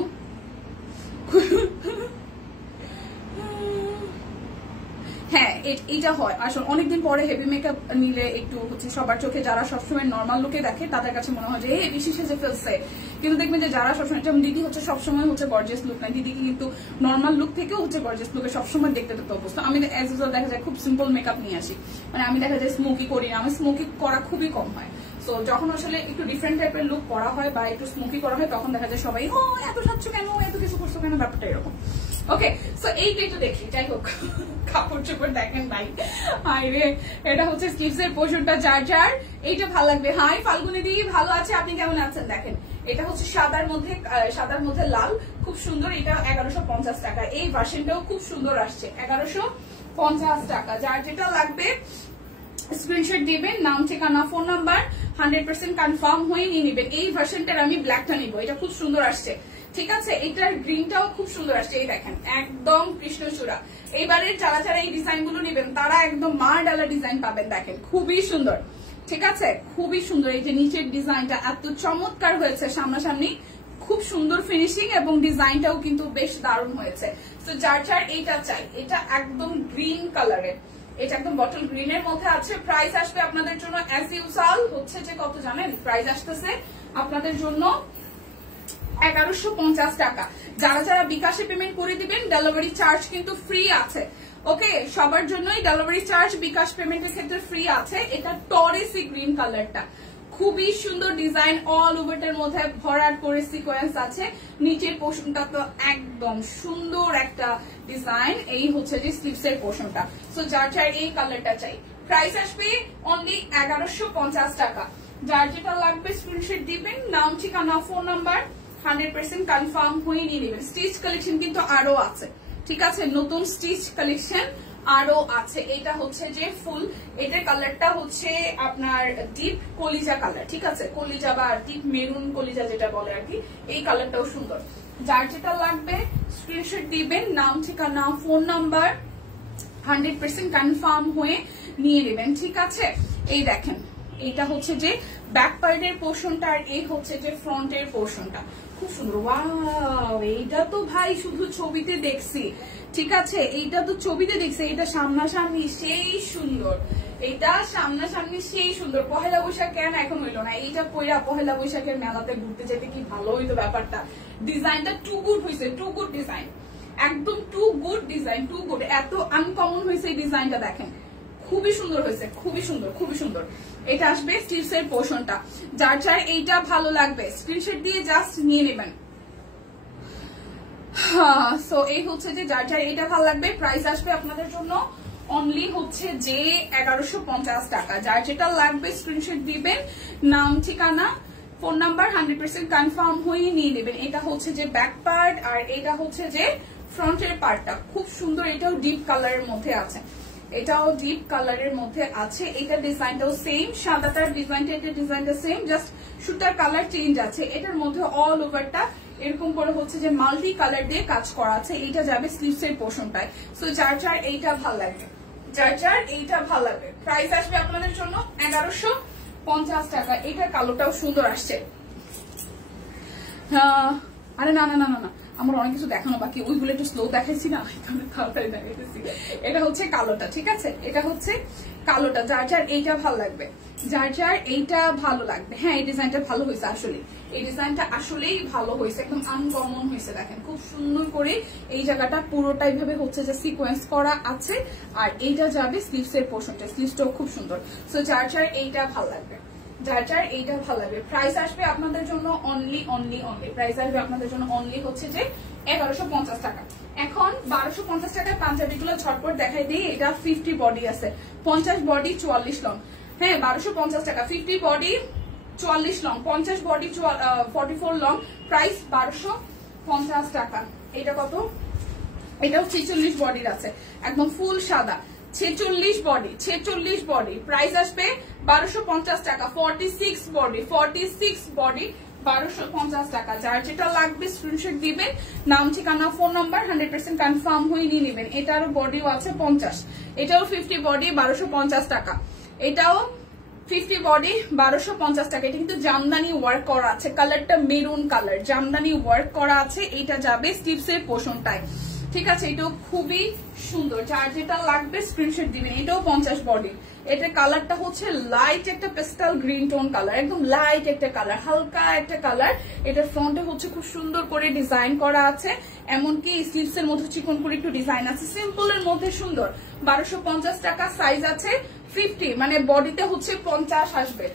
হ্যাঁ এটা হয় আসলে অনেকদিন পরে হেভি মেকআপ নিলে একটু হচ্ছে সবার চোখে যারা সবসময় নর্মাল লুকে দেখে তাদের কাছে মনে হয় যে বেশি সেজে ফেলছে, কিন্তু দেখবেন যে যারা সবসময়, যেমন দিদি হচ্ছে সবসময় হচ্ছে গর্জিয়াস লুক নাই, দিদিকে কিন্তু নর্মাল লুক থেকেও হচ্ছে গর্জিয়াস লুকে সবসময় দেখতে দেখতে অবস্থা। আমি অ্যাজ ইউজুয়াল দেখা যায় খুব সিম্পল মেকআপ নিয়ে আসি, মানে আমি দেখা যায় স্মোকি করি না, আমি স্মোকি করা খুবই কম হয়। সো যখন আসলে একটু ডিফারেন্ট টাইপের লুক করা হয় বা একটু স্মোকি করা হয় তখন দেখা যায় সবাই ও এত সাজছো কেন, এত কিছু করছো কেন, ব্যাপারটা এরকম। ওকে, সো এইটাই তো দেখি, যাই হোক কাপড় চোপড় দেখেন ভাই, হাই রে, এটা হচ্ছে স্লিভস এর পোর্শনটা, যার যার এইটা ভালো লাগবে। হাই ফাল্গুনি দি, ভালো আছে, আপনি কেমন আছেন? দেখেন এটা হচ্ছে সাদার মধ্যে লাল, খুব সুন্দর। এটা 1150 টাকা। এই ভার্সনটাও খুব সুন্দর আসছে, 1150 টাকা। যার যেটা লাগবে স্ক্রিনশট দিবেন, নাম ঠিকানা ফোন নাম্বার 100% কনফার্ম হয়ে নিয়ে নেবেন। এই ভার্সনটার আমি ব্ল্যাকটা নিব, এটা খুব সুন্দর আসছে, ঠিক আছে। এটার গ্রিনটাও খুব সুন্দর আসছে, এই দেখেন একদম কৃষ্ণচূড়া। এইবারে যারা যারা এই ডিজাইন গুলো নেবেন তারা একদম মার ডালা ডিজাইন পাবেন, দেখেন খুবই সুন্দর, ঠিক আছে, খুবই সুন্দর। এই যে নিচের ডিজাইনটা এত চমৎকার হয়েছে, সামনাসামনি খুব সুন্দর ফিনিশিং এবং ডিজাইনটাও কিন্তু বেশ দারুণ হয়েছে। তো যার যার এইটা চাই, এটা একদম গ্রিন কালারের, এটা একদম বটল গ্রিনের মধ্যে আছে। প্রাইস আসবে আপনাদের জন্য অ্যাজ ইউজুয়াল হচ্ছে যে কত জানেন, প্রাইস আসতেছে আপনাদের জন্য 1150 টাকা। যারা যারা বিকাশে পেমেন্ট করে দিবেন ডেলিভারি চার্জ কিন্তু ফ্রি আছে। ওকে, সবার জন্যই ডেলিভারি চার্জ বিকাশ পেমেন্টের ক্ষেত্রে ফ্রি আছে। এটা টরেসি গ্রিন কালারটা, খুবই সুন্দর ডিজাইন, অল ওভারটার মধ্যে ভরাট করে সিকোয়েন্স আছে। নিচের পোর্শনটা তো একদম সুন্দর একটা ডিজাইন, এই হচ্ছে যে স্লিভস এর পোর্শনটা। সো যার যার এই কালারটা চাই, প্রাইস আসবে অনলি 1150 টাকা। যার যেটা লাগবে স্ক্রিনশট দিবেন, নাম ঠিকানা ফোন নাম্বার 100% কনফার্ম হয়ে নিয়ে নেবেন। স্টিচ কালেকশন কিন্তু আরো আছে, ঠিক আছে, নতুন স্টিচ কালেকশন আরো আছে। এটা হচ্ছে যে ফুল, এটার কালারটা হচ্ছে আপনার ডিপ কলিজা কালার, ঠিক আছে, কলিজা বা ডিপ মেরুন কলিজা যেটা বলে আর কি, এই কালারটাও সুন্দর। যার যেটা লাগবে স্ক্রিনশট দিবেন, নাম ঠিকানা ফোন নাম্বার 100% কনফার্ম হয়ে নিয়ে নেবেন, ঠিক আছে। এই দেখেন এটা হচ্ছে যে ব্যাক পার্টের পোর্শনটা, আর এই হচ্ছে যে ফ্রন্টের পোর্শনটা, খুব সুন্দর। ওয়াও, এইটা তো ভাই শুধু ছবিতে দেখছি, ঠিক আছে, এইটা তো ছবিতে দেখছি, এটা সামনাসামনি সেই সুন্দর, এটা সামনাসামনি সেই সুন্দর। পহেলা বৈশাখ কেন এখন হইলো না, এইটা পয়লা পহেলা বৈশাখের মেলাতে ঘুরতে যেতে কি ভালো হইতো ব্যাপারটা। ডিজাইনটা টু গুড হয়েছে, টু গুড ডিজাইন, একদম too good design, too good, এত আনকমন হয়েছে এই ডিজাইনটা, দেখেন খুবই সুন্দর হয়েছে, খুবই সুন্দর, খুবই সুন্দর। এটা আসবে স্লিভস এর পোর্শনটা। যার যার এইটা ভালো লাগবে স্ক্রিনশট দিয়ে জাস্ট নিয়ে নেবেন। সো এই হচ্ছে যে যার যার এইটা ভালো লাগবে, প্রাইস আসবে আপনাদের জন্য অনলি হচ্ছে যে 1150 টাকা। যার যেটা লাগবে স্ক্রিনশট দিবেন, নাম ঠিকানা ফোন নাম্বার 100% কনফার্ম হয়ে নিয়ে নেবেন। এটা হচ্ছে যে ব্যাক পার্ট, আর এটা হচ্ছে যে ফ্রন্টের পার্টটা, খুব সুন্দর। এটাও ডিপ কালারের মধ্যে আছে, এটাও ডিপ কালারের মধ্যে আছে। এটা ডিজাইনটাও সেম, সাদাটার ডিজাইনটা এটা ডিজাইনটা সেম, জাস্ট সুতার কালার চেঞ্জ আছে। এটার মধ্যে অল ওভারটা এরকম করে হচ্ছে যে মাল্টি কালার দিয়ে কাজ করা আছে। এইটা যাবে স্লিভস এর পোর্শনটায়। সো যার যার এইটা ভাল লাগবে, যার যার এইটা ভাল লাগবে, প্রাইস আসবে আপনাদের জন্য 1150 টাকা। এটার কালোটাও সুন্দর আসছে। আরে না না না না না, আমার অনেক কিছু দেখানো বাকি, ওইগুলো একটু স্লো দেখাইছি না, তাড়াতাড়ি দেখাইতেছি। এটা হচ্ছে কালোটা, ঠিক আছে, এটা হচ্ছে কালোটা। যার যার এইটা ভালো লাগবে, যার যার এইটা ভালো লাগবে। হ্যাঁ, এই ডিজাইনটা ভালো হয়েছে, আসলে এই ডিজাইনটা আসলেই ভালো হয়েছে, একদম আনকমন হয়েছে। দেখেন খুব সুন্দর করে এই জায়গাটা পুরোটাই ভাবে হচ্ছে যে সিকোয়েন্স করা আছে, আর এইটা যাবে স্লিভস এর পোর্শনটা, স্লিভসটাও খুব সুন্দর। সো যার যার এইটা ভালো লাগবে, যার যার এইটা ভালো লাগবে, প্রাইস আসবে আপনাদের জন্য অনলি অনলি অনলি, প্রাইস আসবে আপনাদের জন্য অনলি হচ্ছে যে 1150 টাকা। এখন 1250 টাকায় পাঞ্জাবি গুলো ঝটপট দেখাই দিই। এটা 50 বডি আছে, 50 বডি 44 লং। হ্যাঁ, 1250 টাকা, 50 body 44 long, 50 body 44 long, price 1250 টাকা। এটা কত? এটাও 46 বডির আছে, একদম ফুল সাদা, 46 বডি, 46 বডি, প্রাইস আসবে 1250 টাকা। 46 বডি, 46 বডি 1250 টাকা। যার যেটা লাগবে স্ক্রিনশট দিবেন, নাম ঠিকানা ফোন নাম্বার 100% কনফার্ম হয়ে নিয়ে নেবেন। এটারও বডিও আছে 50, এটাও 50 বডি 1250 টাকা, এটাও 50 বডি 1250 টাকা। এটা কিন্তু জামদানি ওয়ার্ক করা আছে, কালারটা মেরুন কালার, জামদানি ওয়ার্ক করা আছে। এটা যাবে স্লিভস এর পোর্শনটায়, ঠিক আছে, এটাও খুবই সুন্দর। যার যেটা লাগবে স্ক্রিনশট দিবেন। এটাও 50 বডি, এটার কালারটা হচ্ছে লাইট একটা পেস্টাল গ্রিন টোন কালার, একদম লাইট একটা কালার, হালকা একটা কালার। এটার ফ্রন্টে হচ্ছে খুব সুন্দর করে ডিজাইন করা আছে, এমনকি স্লিভস এর মধ্যে চিকন করে একটু ডিজাইন আছে, সিম্পল এর মধ্যে সুন্দর। 1250 টাকা, সাইজ আছে 50, মানে বডিতে হচ্ছে 50 আসবে।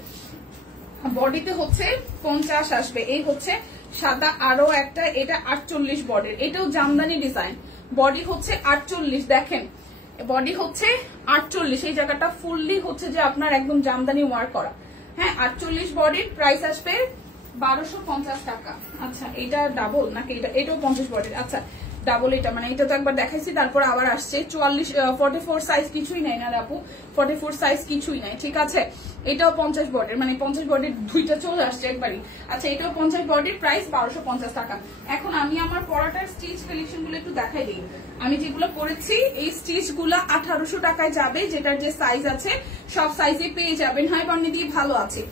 বডিতে হচ্ছে 50 আসবে। এই হচ্ছে সাদা আরো একটা, এটা 48 বডির, এটাও জামদানি ডিজাইন। বডি হচ্ছে 48, দেখেন বডি হচ্ছে 48, এই জায়গাটা ফুললি হচ্ছে যে আপনার একদম জামদানি ওয়ার্ক করা। হ্যাঁ 48 বডির, প্রাইস আসবে 1250 টাকা। আচ্ছা এটা ডাবল নাকি? এটাও 50 বডির। আচ্ছা ডাবল, এটা মানে এটা তো একবার দেখাইছি তারপর আবার আসছে। 44 সাইজ কিছুই নাই না আপু, 44 সাইজ কিছুই নাই, ঠিক আছে। এটাও 50 বডির, মানে 50 বডির দুইটা চলে আসছে একবারই। আচ্ছা এটাও 50 বডির, প্রাইস 1250 টাকা। এখন আমি আমার পরাটার স্টিচ কালেকশন গুলো একটু দেখাই দিই। আমি যেগুলো পরেছি এই স্টিচ গুলা 1800 টাকায় যাবে, যেটার যে সাইজ আছে সব সাইজে পেয়ে যাবেন। হাই বান্নি দিয়ে ভালো আছে।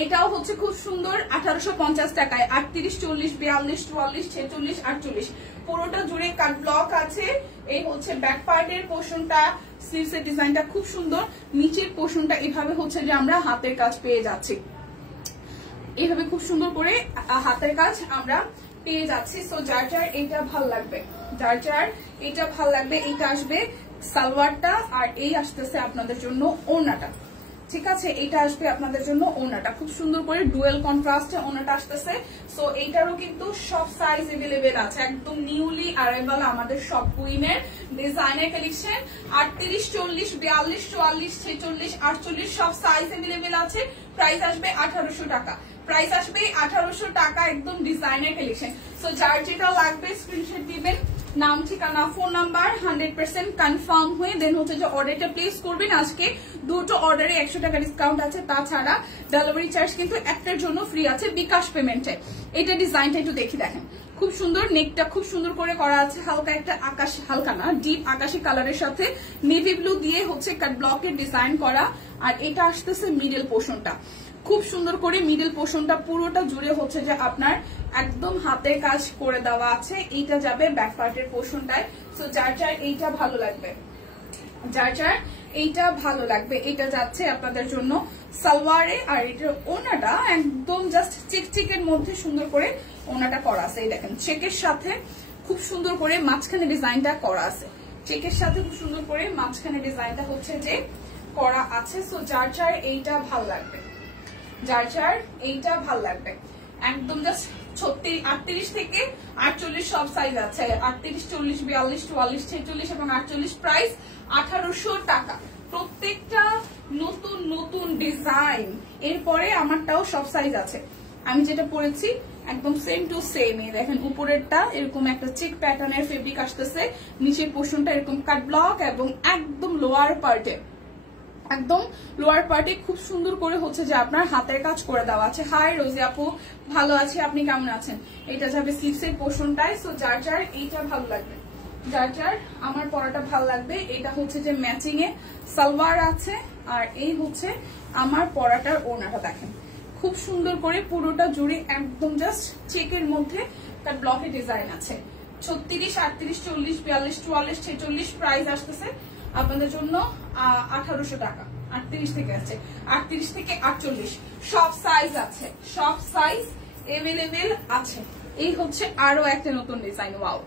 এইটাও হচ্ছে খুব সুন্দর 1850 টাকায়, 38, 40, 42, 44, 46, 48 পুরোটা জুড়ে কাট ব্লক আছে। এই হচ্ছে ব্যাক পার্টের পোর্শনটা, স্লিভস এর ডিজাইনটা খুব সুন্দর। নিচের পোর্শনটা এভাবে হচ্ছে যে আমরা হাতের কাজ পেয়ে যাচ্ছি, এইভাবে খুব সুন্দর করে হাতের কাজ আমরা পেয়ে যাচ্ছি। সো যার যার এইটা ভাল লাগবে, যার যার এইটা ভাল লাগবে, এইটা আসবে সালোয়ারটা, আর এই আসতেছে আপনাদের জন্য ওড়নাটা, ঠিক আছে। এটা আসবে আপনাদের জন্য ওড়নাটা, খুব সুন্দর করে ডুয়েল কন্ট্রাস্টে ওড়নাটা আসতেছে। সো এইটারও কিন্তু সব সাইজ এভেলেবেল আছে, একদম নিউলি অ্যারাইভাল আমাদের সব কুইনের ডিজাইনের কালেকশন। 38, 40, 42, 44, 46, 48 সব সাইজ এভেলেবেল আছে। প্রাইস আসবে 1800 টাকা, প্রাইস আসবে 1800 টাকা, একদম ডিজাইনের কালেকশন। সো যার যেটা লাগবে স্ক্রিনশট দিবেন, নাম ঠিকানা ফোন নাম্বার 100% কনফার্ম হয়ে দেন হচ্ছে যে অর্ডারটা প্লেস করবেন। আজকে দুটো অর্ডারে 100 টাকা ডিসকাউন্ট আছে, তাছাড়া ডেলিভারি চার্জ কিন্তু একটার জন্য ফ্রি আছে বিকাশ পেমেন্টে। এটা ডিজাইনটা একটু দেখি, দেখেন খুব সুন্দর, নেকটা খুব সুন্দর করে করা আছে, হালকা একটা আকাশ, হালকা না ডিপ আকাশি কালারের সাথে নেভি ব্লু দিয়ে হচ্ছে কাট ব্লকের ডিজাইন করা। আর এটা আসতেছে মিডল পোর্শনটা, খুব সুন্দর করে মিডল পোর্শনটা পুরোটা জুড়ে হচ্ছে যে আপনার একদম হাতের কাজ করে দেওয়া আছে। এইটা যাবে ব্যাক পার্টের পোর্শনটায়। সো যার যার এইটা ভালো লাগবে, যার যার এইটা ভালো লাগবে, এটা যাচ্ছে আপনাদের জন্য সালোয়ারে। আর এটার ওনাটা একদম জাস্ট চিকচিকের মধ্যে সুন্দর করে ওনাটা করা আছে। এই দেখেন চেকের সাথে খুব সুন্দর করে মাঝখানে ডিজাইনটা করা আছে, চেকের সাথে খুব সুন্দর করে মাঝখানে ডিজাইনটা হচ্ছে যে করা আছে। সো যার যার এইটা ভালো লাগবে, যার যার এইটা ভাল লাগবে, একদম জাস্ট 38 থেকে 48 সব সাইজ আছে। 38, 40, 42, 44, 46 এবং 48, প্রাইস 1800 টাকা। প্রত্যেকটা নতুন নতুন ডিজাইন। এরপরে আমারটাও সব সাইজ আছে, আমি যেটা পরেছি একদম সেম টু সেম। এই দেখেন উপরেরটা এরকম একটা চেক প্যাটার্নের ফেব্রিক আসতেছে, নিচের পোর্শনটা এরকম কাট ব্লক, এবং একদম লোয়ার পার্টে, একদম লোয়ার পার্টে খুব সুন্দর করে হচ্ছে যে আপনার হাতের কাজ করে দেওয়া আছে। হাই রোজি আপু, ভালো আছি, আপনি কেমন আছেন? এটা যাবে স্লিভসের পোর্শনটায়। সো যার যার এইটা ভালো লাগবে, যার যার আমার পরাটা ভালো লাগবে। এটা হচ্ছে যে ম্যাচিং এ সালোয়ার আছে, আর এই হচ্ছে আমার পরাটার ওড়নাটা দেখেন খুব সুন্দর করে পুরোটা জুড়ে একদম জাস্ট চেকের মধ্যে তার ব্লকে ডিজাইন আছে। 36, 38, 40, 42, 44, 46, প্রাইস আসতেছে আপনাদের জন্য 1800 টাকা। 38 থেকে আছে, 38 থেকে 48 সব সাইজ আছে, সব সাইজ এভেলেবেল আছে। এই হচ্ছে আরো একটা নতুন ডিজাইন, ওয়াও,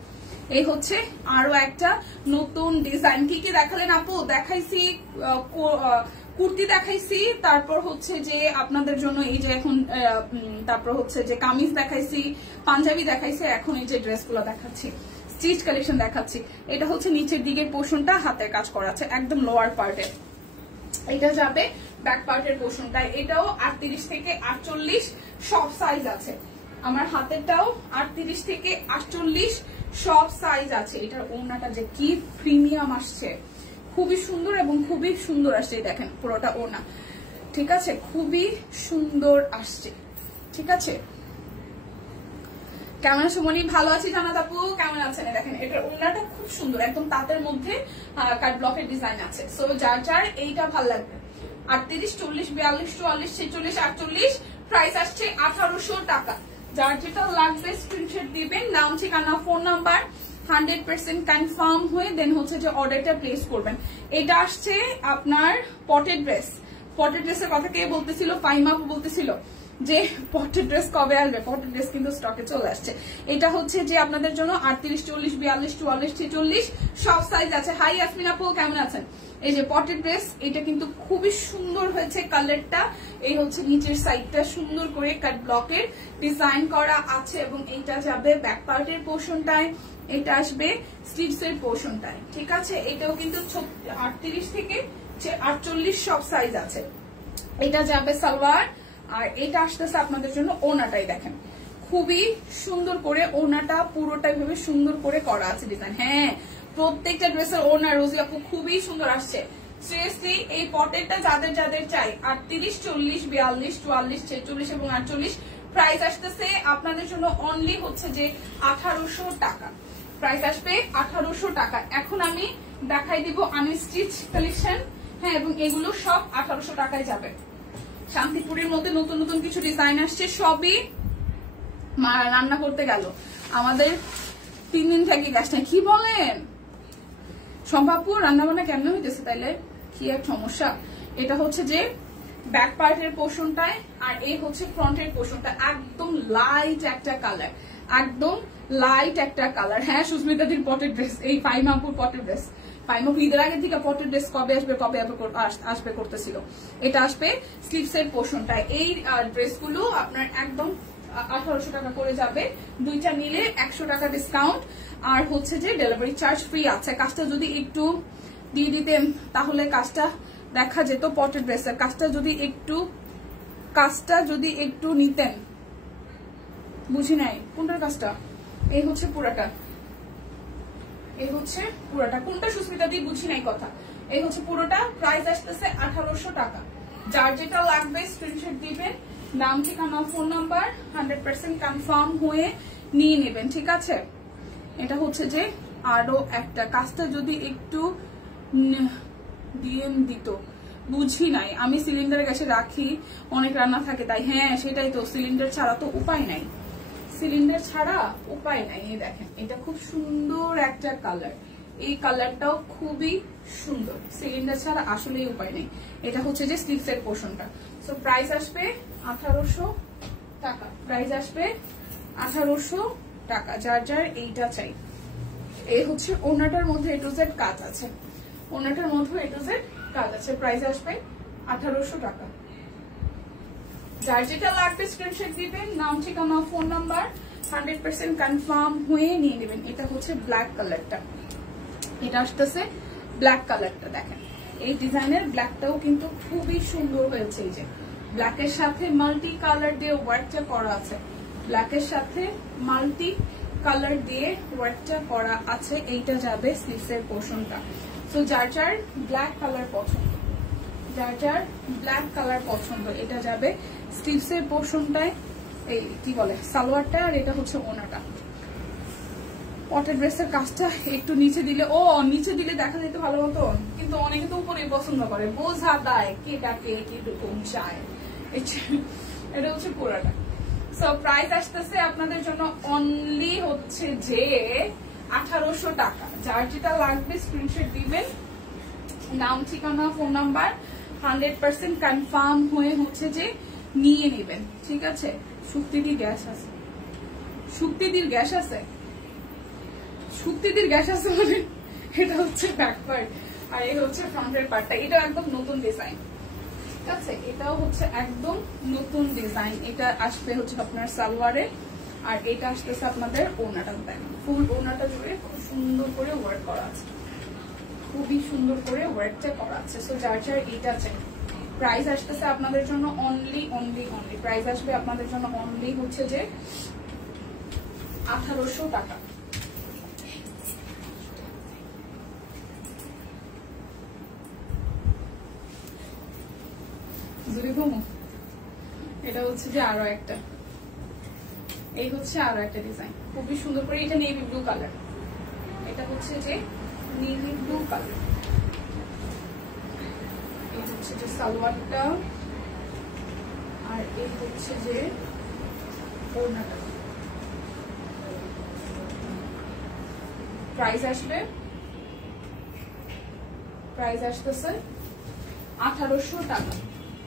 এই হচ্ছে আরো একটা নতুন ডিজাইন। কি কি দেখালেন আপু? দেখাইছি কুর্তি দেখাইছি, তারপর হচ্ছে যে আপনাদের জন্য এই যে এখন, তারপর হচ্ছে যে কামিজ দেখাইছি, পাঞ্জাবি দেখাইছি, এখন এই যে ড্রেসগুলো দেখাচ্ছি, স্টিচ কালেকশন দেখাচ্ছি। এটা হচ্ছে নিচের দিকের পোর্শনটা হাতের কাজ করা আছে একদম লোয়ার পার্টে। এটা যাবে ব্যাক পার্টের পোর্শনটা, এটাও 38 থেকে 48 সব সাইজ আছে। আমার হাতেরটাও 38 থেকে 48 সব সাইজ আছে। এটার ওড়নাটা যে কি প্রিমিয়াম আসছে, খুবই সুন্দর এবং খুবই সুন্দর আসছে। দেখেন পুরোটা ওড়না, ঠিক আছে, খুবই সুন্দর আসছে, ঠিক আছে। কেমন আছো মনি? ভালো আছি জানাত আপু, কেমন আছেন? দেখেন এটার ওড়নাটা খুব সুন্দর, একদম তাঁতের মধ্যে কাট ব্লকের ডিজাইন আছে। সো যার যার এইটা ভালো লাগবে, 38, 40, 42, 44, 46, 48, প্রাইস আসছে 1800 টাকা। যার যেটা লাগবে স্ক্রিনশট দিবেন, নাম ঠিকানা ফোন নাম্বার 100% কনফার্ম হয়ে দেন হচ্ছে যে অর্ডারটা প্লেস করবেন। এটা আসছে আপনার পটেড ড্রেস, পটেড ড্রেসের কথা কে বলতেছিল? ফাইমা বলতেছিল। যে পটের ড্রেস কবে আসবে, পটের ড্রেস কিন্তু স্টকে চলে আসছে। এটা হচ্ছে যে আপনাদের জন্য 38, 40, 42, 44, 46 সব সাইজ আছে। হাই ইয়াসমিন আপু, কেমন আছেন? এই যে পটের ড্রেস, এটা কিন্তু খুবই সুন্দর হয়েছে কালারটা। এই হচ্ছে নিচের সাইডটা সুন্দর করে কাট ব্লকের ডিজাইন করা আছে এবং এইটা যাবে ব্যাক পার্টের পোর্শনটায়, এটা আসবে স্লিভস এর পোর্শনটায়, ঠিক আছে। এটাও কিন্তু 38 থেকে 48 সব সাইজ আছে। এটা যাবে সালোয়ার, আর এটা আসতেছে আপনাদের জন্য ওনাটাই। দেখেন খুবই সুন্দর করে ওনাটা পুরোটাই ভাবে সুন্দর করে করা আছে ডিজাইন। হ্যাঁ, প্রত্যেকটা ড্রেসের ওনা রোজি আপু খুবই সুন্দর আসছে। সিরিয়াসলি এই পটেরটা যাদের যাদের চাই 38, 40, 42, 44, 46 এবং 48 প্রাইস আসতেছে আপনাদের জন্য অনলি হচ্ছে যে 1800 টাকা। প্রাইস আসবে 1800 টাকা। এখন আমি দেখাই দিব আনস্টিচ কালেকশন। হ্যাঁ, এবং এগুলো সব 1800 টাকায় যাবে। শান্তিপুরের মধ্যে নতুন নতুন কিছু ডিজাইন আসছে, সবই রান্না করতে গেল আমাদের 3 দিন থেকে গ্যাস নাই। কি বলেন সম্ভাবপুর, রান্না বান্না কেমন হইতেছে তাইলে? কি এক সমস্যা। এটা হচ্ছে যে ব্যাক পার্টের পোর্শনটায়, আর এই হচ্ছে ফ্রন্টের পোর্শনটা। একদম লাইট একটা কালার, একদম লাইট একটা কালার। হ্যাঁ, সুস্মিতাদির পটের ড্রেস, এই ফাইমাপুর পটের ড্রেস। ফাইমাপুর ঈদের আগে থেকে পটের ড্রেস কবে আসবে করতেছিল। এটা আসবে স্লিভস এর পোর্শনটায়। এই ড্রেসগুলো আপনার একদম 1800 টাকা করে যাবে। দুইটা নিলে 100 টাকা ডিসকাউন্ট, আর হচ্ছে যে ডেলিভারি চার্জ ফ্রি আছে। কাজটা যদি একটু দিয়ে দিতেন তাহলে কাজটা দেখা যেত। পটের ড্রেসের কাজটা যদি একটু নিতেন। বুঝি নাই কোনটার কাজটা। এই হচ্ছে পুরাটা, এই হচ্ছে পুরোটা। কোনটা সুস্মিতা দিয়ে বুঝি নাই কথা। এই হচ্ছে পুরোটা। প্রাইস আসতেছে 1800 টাকা। যার যেটা লাগবে স্ক্রিনশট দিবেন, নাম ঠিকানা ফোন নাম্বার 100% কনফার্ম হয়ে নিয়ে নেবেন, ঠিক আছে। এটা হচ্ছে যে আরো একটা কাজটা যদি একটু ডিএম দিত, বুঝি নাই। আমি সিলিন্ডারের কাছে রাখি, অনেক রান্না থাকে তাই। হ্যাঁ সেটাই তো, সিলিন্ডার ছাড়া তো উপায় নাই, সিলিন্ডার ছাড়া উপায় নাই। এই দেখেন এটা খুব সুন্দর একটা কালার, এই কালারটাও খুবই সুন্দর। সিলিন্ডার ছাড়া আসলেই উপায় নেই। এটা হচ্ছে যে স্লিভস এর পোর্শনটা। সো প্রাইস আসবে 1800 টাকা। প্রাইস আসবে 1800 টাকা। যার যার এইটা চাই। এই হচ্ছে ওনাটার মধ্যে A to Z কাজ আছে, ওনাটার মধ্যে A to Z কাজ আছে। প্রাইস আসবে 1800 টাকা। যার যেটা লাগবে স্ক্রিনশট দিবেন, নাম ঠিকানা ফোন নাম্বার 100% কনফার্ম হয়ে নিয়ে নেবেন। এটা হচ্ছে ব্ল্যাক কালারটা, এটা আসতেছে ব্ল্যাক কালারটা। দেখেন এই ডিজাইনের ব্ল্যাকটাও কিন্তু খুবই সুন্দর হয়েছে। এই যে ব্ল্যাকের সাথে মাল্টি কালার দিয়ে ওয়ার্কটা করা আছে, ব্ল্যাকের সাথে মাল্টি কালার দিয়ে ওয়ার্কটা করা আছে। এইটা যাবে স্লিভস এর পোর্শনটা। সো যার যার ব্ল্যাক কালার পছন্দ, যার যার ব্ল্যাক কালার পছন্দ, এটা যাবে স্লিভস এর পোর্শনটায়। এই কি বলে সালোয়ারটা, আর এটা হচ্ছে ওনাটা। পটের ড্রেসের কাজটা একটু নিচে দিলে, নিচে দিলে দেখা যেত ভালো মতো, কিন্তু অনেকে তো উপরে পছন্দ করে। বোঝা দেয় কে কাকে কিরকম চায়। এটা হচ্ছে পুরাটা। সো প্রাইস আসতেছে আপনাদের জন্য অনলি হচ্ছে যে 1800 টাকা। যার যেটা লাগবে স্ক্রিনশট দিবেন, নাম ঠিকানা ফোন নাম্বার 100% কনফার্ম হয়ে হচ্ছে যে নিয়ে নেবেন, ঠিক আছে। শুক্তিদির গ্যাস আছে, শুক্তিদির গ্যাস আছে, শুক্তিদির গ্যাস আছে মানে এটা হচ্ছে ব্যাক পার্ট, আর এই হচ্ছে ফ্রন্টের পার্টটা। এটা একদম নতুন ডিজাইন, ঠিক আছে। এটাও হচ্ছে একদম নতুন ডিজাইন। এটা আসবে হচ্ছে আপনার সালোয়ারে, আর এটা আসতেছে আপনাদের ওনাটা। ফুল ওনাটা জুড়ে খুব সুন্দর করে ওয়ার্ক করা আছে, খুবই সুন্দর করে ওয়ার্কটা করা আছে। সো যার যার এটা চাই। প্রাইস আসতেছে আপনাদের জন্য অনলি প্রাইস আসবে আপনাদের জন্য অনলি হচ্ছে যে 1800 টাকা। এটা হচ্ছে যে আরো একটা, এই হচ্ছে আরো একটা ডিজাইন খুবই সুন্দর করে। এটা নেভি ব্লু কালার, এটা হচ্ছে যে নেভি ব্লু কালার। এই হচ্ছে যে সালোয়ারটা, আর এই হচ্ছে যে ওড়নাটা। প্রাইস আসতেছে 1800 টাকা।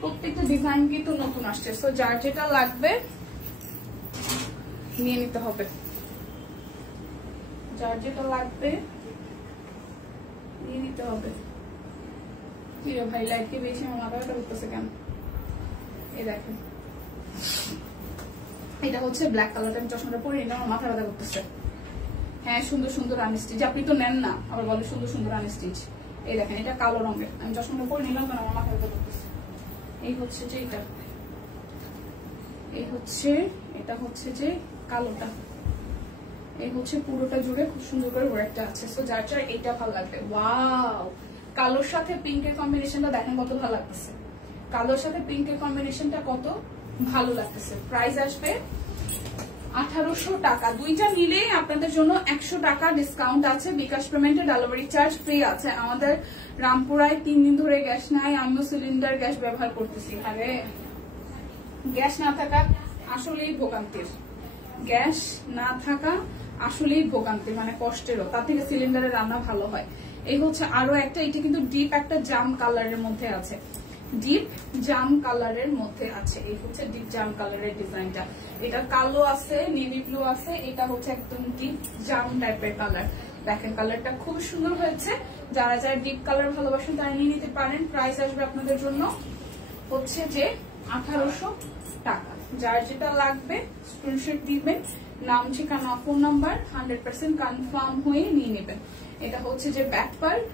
প্রত্যেকটা ডিজাইন কিন্তু নতুন আসছে। সো যার যেটা লাগবে নিয়ে নিতে হবে, যার যেটা লাগবে নিয়ে নিতে হবে। কি রে ভাই, লাইট কে বেশি আমার মাথা ব্যথা করতেছে কেন? এই দেখেন, এটা হচ্ছে ব্ল্যাক কালারটা, আমি চশমাটা পরে নিলাম, আমার মাথা ব্যথা করতেছে। হ্যাঁ, সুন্দর সুন্দর আনস্টিচ, আপনি তো নেন না, আবার বলে সুন্দর সুন্দর আনস্টিচ। এই দেখেন, এটা কালো রঙের, আমি চশমাটা পরে নিলাম কারণ আমার মাথা ব্যথা করতেছে। এই হচ্ছে যে এটা, এই হচ্ছে, এটা হচ্ছে যে কালোটা, এই হচ্ছে পুরোটা জুড়ে খুব সুন্দর করে ওয়ার্কটা আছে। সো যার যার এইটা ভালো লাগবে। ওয়াও, কালোর সাথে পিঙ্কের কম্বিনেশনটা দেখেন কত ভালো লাগতেছে, কালোর সাথে পিঙ্কের কম্বিনেশনটা কত ভালো লাগতেছে। প্রাইস আসবে 1800 টাকা। দুইটা নিলেই আপনাদের জন্য 100 টাকা ডিসকাউন্ট আছে। বিকাশ পেমেন্টে ডেলিভারি চার্জ ফ্রি আছে। আমাদের রামপুরায় 3 দিন ধরে গ্যাস নাই, আমিও সিলিন্ডার গ্যাস ব্যবহার করতেছি। আরে গ্যাস না থাকা আসলেই ভোগান্তির, গ্যাস না থাকা আসলেই ভোগান্তি, মানে কষ্টেরও। তার থেকে সিলিন্ডারে রান্না ভালো হয়। এই হচ্ছে আরো একটা, এটা কিন্তু ডিপ একটা জাম কালারের মধ্যে আছে, ডিপ জাম কালারের মধ্যে আছে। এই হচ্ছে ডিপ জাম কালারের ডিজাইনটা, এটা কালো আছে, নেভি ব্লু আছে, এটা হচ্ছে একদম ডিপ জাম টাইপের কালার। দেখেন কালারটা খুব সুন্দর হয়েছে। যারা যারা ডিপ কালার ভালোবাসেন তারা নিয়ে নিতে পারেন। প্রাইস আসবে আপনাদের জন্য হচ্ছে যে 1800 টাকা। যার যেটা লাগবে স্ক্রিনশট দিবেন, নাম, ঠিকানা, ফোন নাম্বার, 100% কনফার্ম হয়ে নিয়ে নেবেন। এটা হচ্ছে যে ব্যাক পার্ট,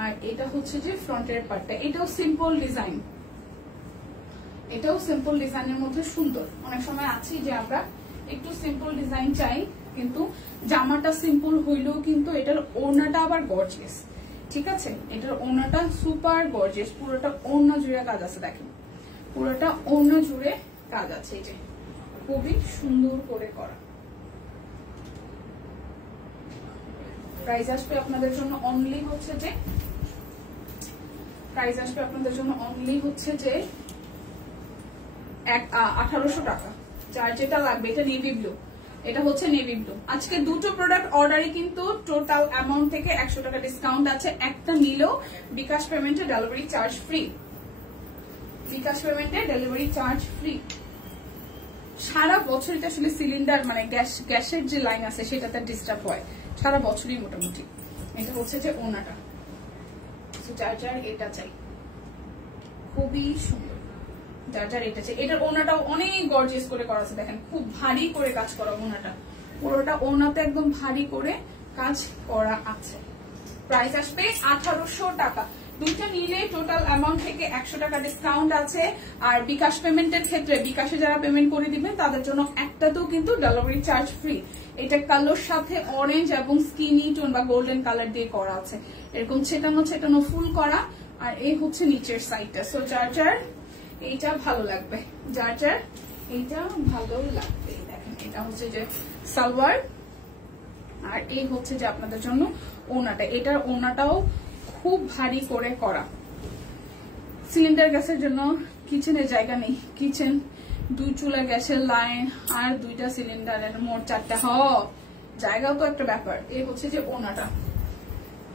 আর এটা হচ্ছে যে ফ্রন্টের পার্টটা। এটাও সিম্পল ডিজাইন, এটাও সিম্পল ডিজাইনের মধ্যে সুন্দর। অনেক সময় আছি যে আমরা একটু সিম্পল ডিজাইন চাই, কিন্তু জামাটা সিম্পল হইলেও কিন্তু এটার ওড়নাটা আবার গর্জিয়াস। ঠিক আছে, এটার ওড়নাটা সুপার গর্জিয়াস, পুরোটা ওড়না জুড়ে কাজ আছে। দেখেন পুরোটা ওড়না জুড়ে কাজ আছে, এই যে খুবই সুন্দর করে করা। প্রাইস আসবে আপনাদের জন্য অনলি হচ্ছে যে, প্রাইস আসবে আপনাদের জন্য অনলি হচ্ছে যে 1800 টাকা। যার যেটা লাগবে, এটা নেভি ব্লু, এটা হচ্ছে নেভি ব্লু। আজকে দুটো প্রোডাক্ট অর্ডারে কিন্তু টোটাল অ্যামাউন্ট থেকে 100 টাকা ডিসকাউন্ট আছে। একটা নিলেও বিকাশ পেমেন্টে ডেলিভারি চার্জ ফ্রি, বিকাশ পেমেন্টে ডেলিভারি চার্জ ফ্রি। সারা বছরই আসলে সিলিন্ডার মানে গ্যাসের যে লাইন আছে সেটাতে ডিস্টার্ব হয় সারা বছরই মোটামুটি। এটা হচ্ছে যে ওনাটা, যার যার এটা চাই খুবই সুন্দর, যার যার এটা চাই। এটার ওনাটাও অনেক গর্জিয়াস করে করা আছে। দেখেন খুব ভারী করে কাজ করা ওনাটা, পুরোটা ওনাতে একদম ভারী করে কাজ করা আছে। প্রাইস আসবে 1800 টাকা। দুইটা নিলে টোটাল অ্যামাউন্ট থেকে 100 টাকা ডিসকাউন্ট আছে। আর বিকাশ পেমেন্টের ক্ষেত্রে বিকাশে যারা পেমেন্ট করে দিবেন তাদের জন্য একটাতেও কিন্তু ডেলিভারি চার্জ ফ্রি। এটা কালোর সাথে অরেঞ্জ এবং স্কিনি টোন বা গোল্ডেন কালার দিয়ে করা আছে, এরকম ছেটানো ছেটানো ফুল করা। আর এই হচ্ছে নিচের সাইডটা। সো যার যার এইটা ভালো লাগবে, যার যার এইটা ভালো লাগবে। দেখেন এটা হচ্ছে যে সালোয়ার, আর এই হচ্ছে যে আপনাদের জন্য ওনাটা। এটার ওনাটাও খুব ভারী করে করা। সিলিন্ডার গ্যাসের জন্য কিচেনের জায়গা নেই, কিচেন 2 চুলা গ্যাসের লাইন আর 2টা সিলিন্ডারের মোট 4টা, জায়গাও তো একটা ব্যাপার। এই হচ্ছে যে ওনাটা,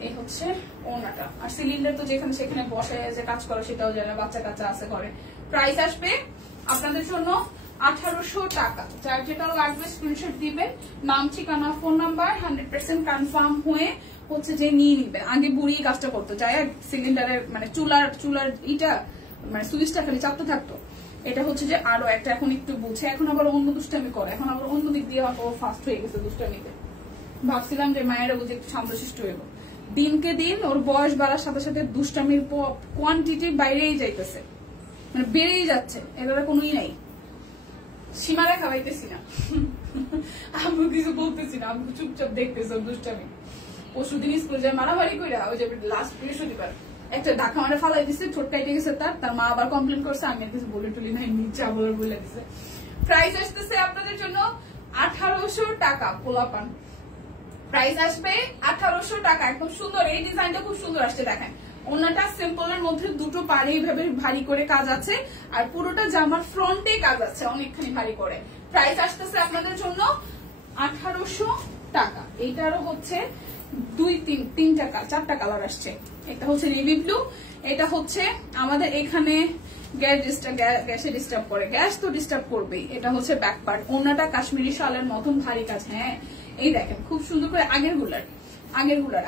এই হচ্ছে ওনাটা। আর সিলিন্ডার তো যেখানে সেখানে বসে যে কাজ করে সেটাও জানে, বাচ্চা কাচ্চা আছে ঘরে। প্রাইস আসবে আপনাদের জন্য 1800 টাকা। যার যেটা লাগবে স্ক্রিনশট দিবেন, নাম, ঠিকানা, ফোন নাম্বার, 100% কনফার্ম হয়ে হচ্ছে যে নিয়ে নিবেন। আগে বুড়ি কাজটা করতো, যাই সিলিন্ডারের মানে চুলার ইটা মানে সুইচটা খালি চাপতে থাকতো। এটা হচ্ছে যে আরো একটা, এখন একটু বুঝে, এখন আবার অন্য দুষ্টামি করে, এখন আবার অন্য দিক দিয়ে ও ফাস্ট হয়ে গেছে দুষ্টামিতে। ভাবছিলাম যে মায়েরা বুঝে একটু শান্তশিষ্ট হইব, দিনকে দিন ওর বয়স বাড়ার সাথে সাথে দুষ্টামির কোয়ান্টিটি বাইরেই যাইতেছে, মানে বেড়েই যাচ্ছে, এবারে কোনোই নাই। সীমারে খাওয়াইতেছি না, আমি কিছু বলতেছি না, আমি চুপচাপ দেখতেছি দুষ্টামি। পরশুদিন স্কুলে যায় মারামারি করে, ওই যে লাস্ট বৃহস্পতিবার একটা ঢাকা মারে ফালাই দিচ্ছে, ঠোঁট কাইটে গেছে তার মা আবার কমপ্লেন করছে, আমি কিছু বলে টুলি নাই, নিচে বলে বলে দিছে। প্রাইস আসতেছে আপনাদের জন্য 1800 টাকা। পোলাপান প্রাইস আসবে 1800 টাকা। একদম সুন্দর, এই ডিজাইনটা খুব সুন্দর আসছে। দেখেন ওনাটা সিম্পলের মধ্যে দুটো পাড়ে এইভাবে ভারী করে কাজ আছে, আর পুরোটা জামার ফ্রন্টে কাজ আছে অনেকখানি ভারী করে। প্রাইস আসতেছে আপনাদের জন্য 1800 টাকা। এইটারও হচ্ছে 4টা কালার আসছে। এটা হচ্ছে নেভি ব্লু, এটা হচ্ছে আমাদের এখানে গ্যাসে ডিস্টার্ব করে, গ্যাস তো ডিস্টার্ব করবেই। এটা হচ্ছে ব্যাক পার্ট, ওনাটা কাশ্মীরি শালের মতন ভারী কাজ। হ্যাঁ এই দেখেন খুব সুন্দর করে আগের গুলার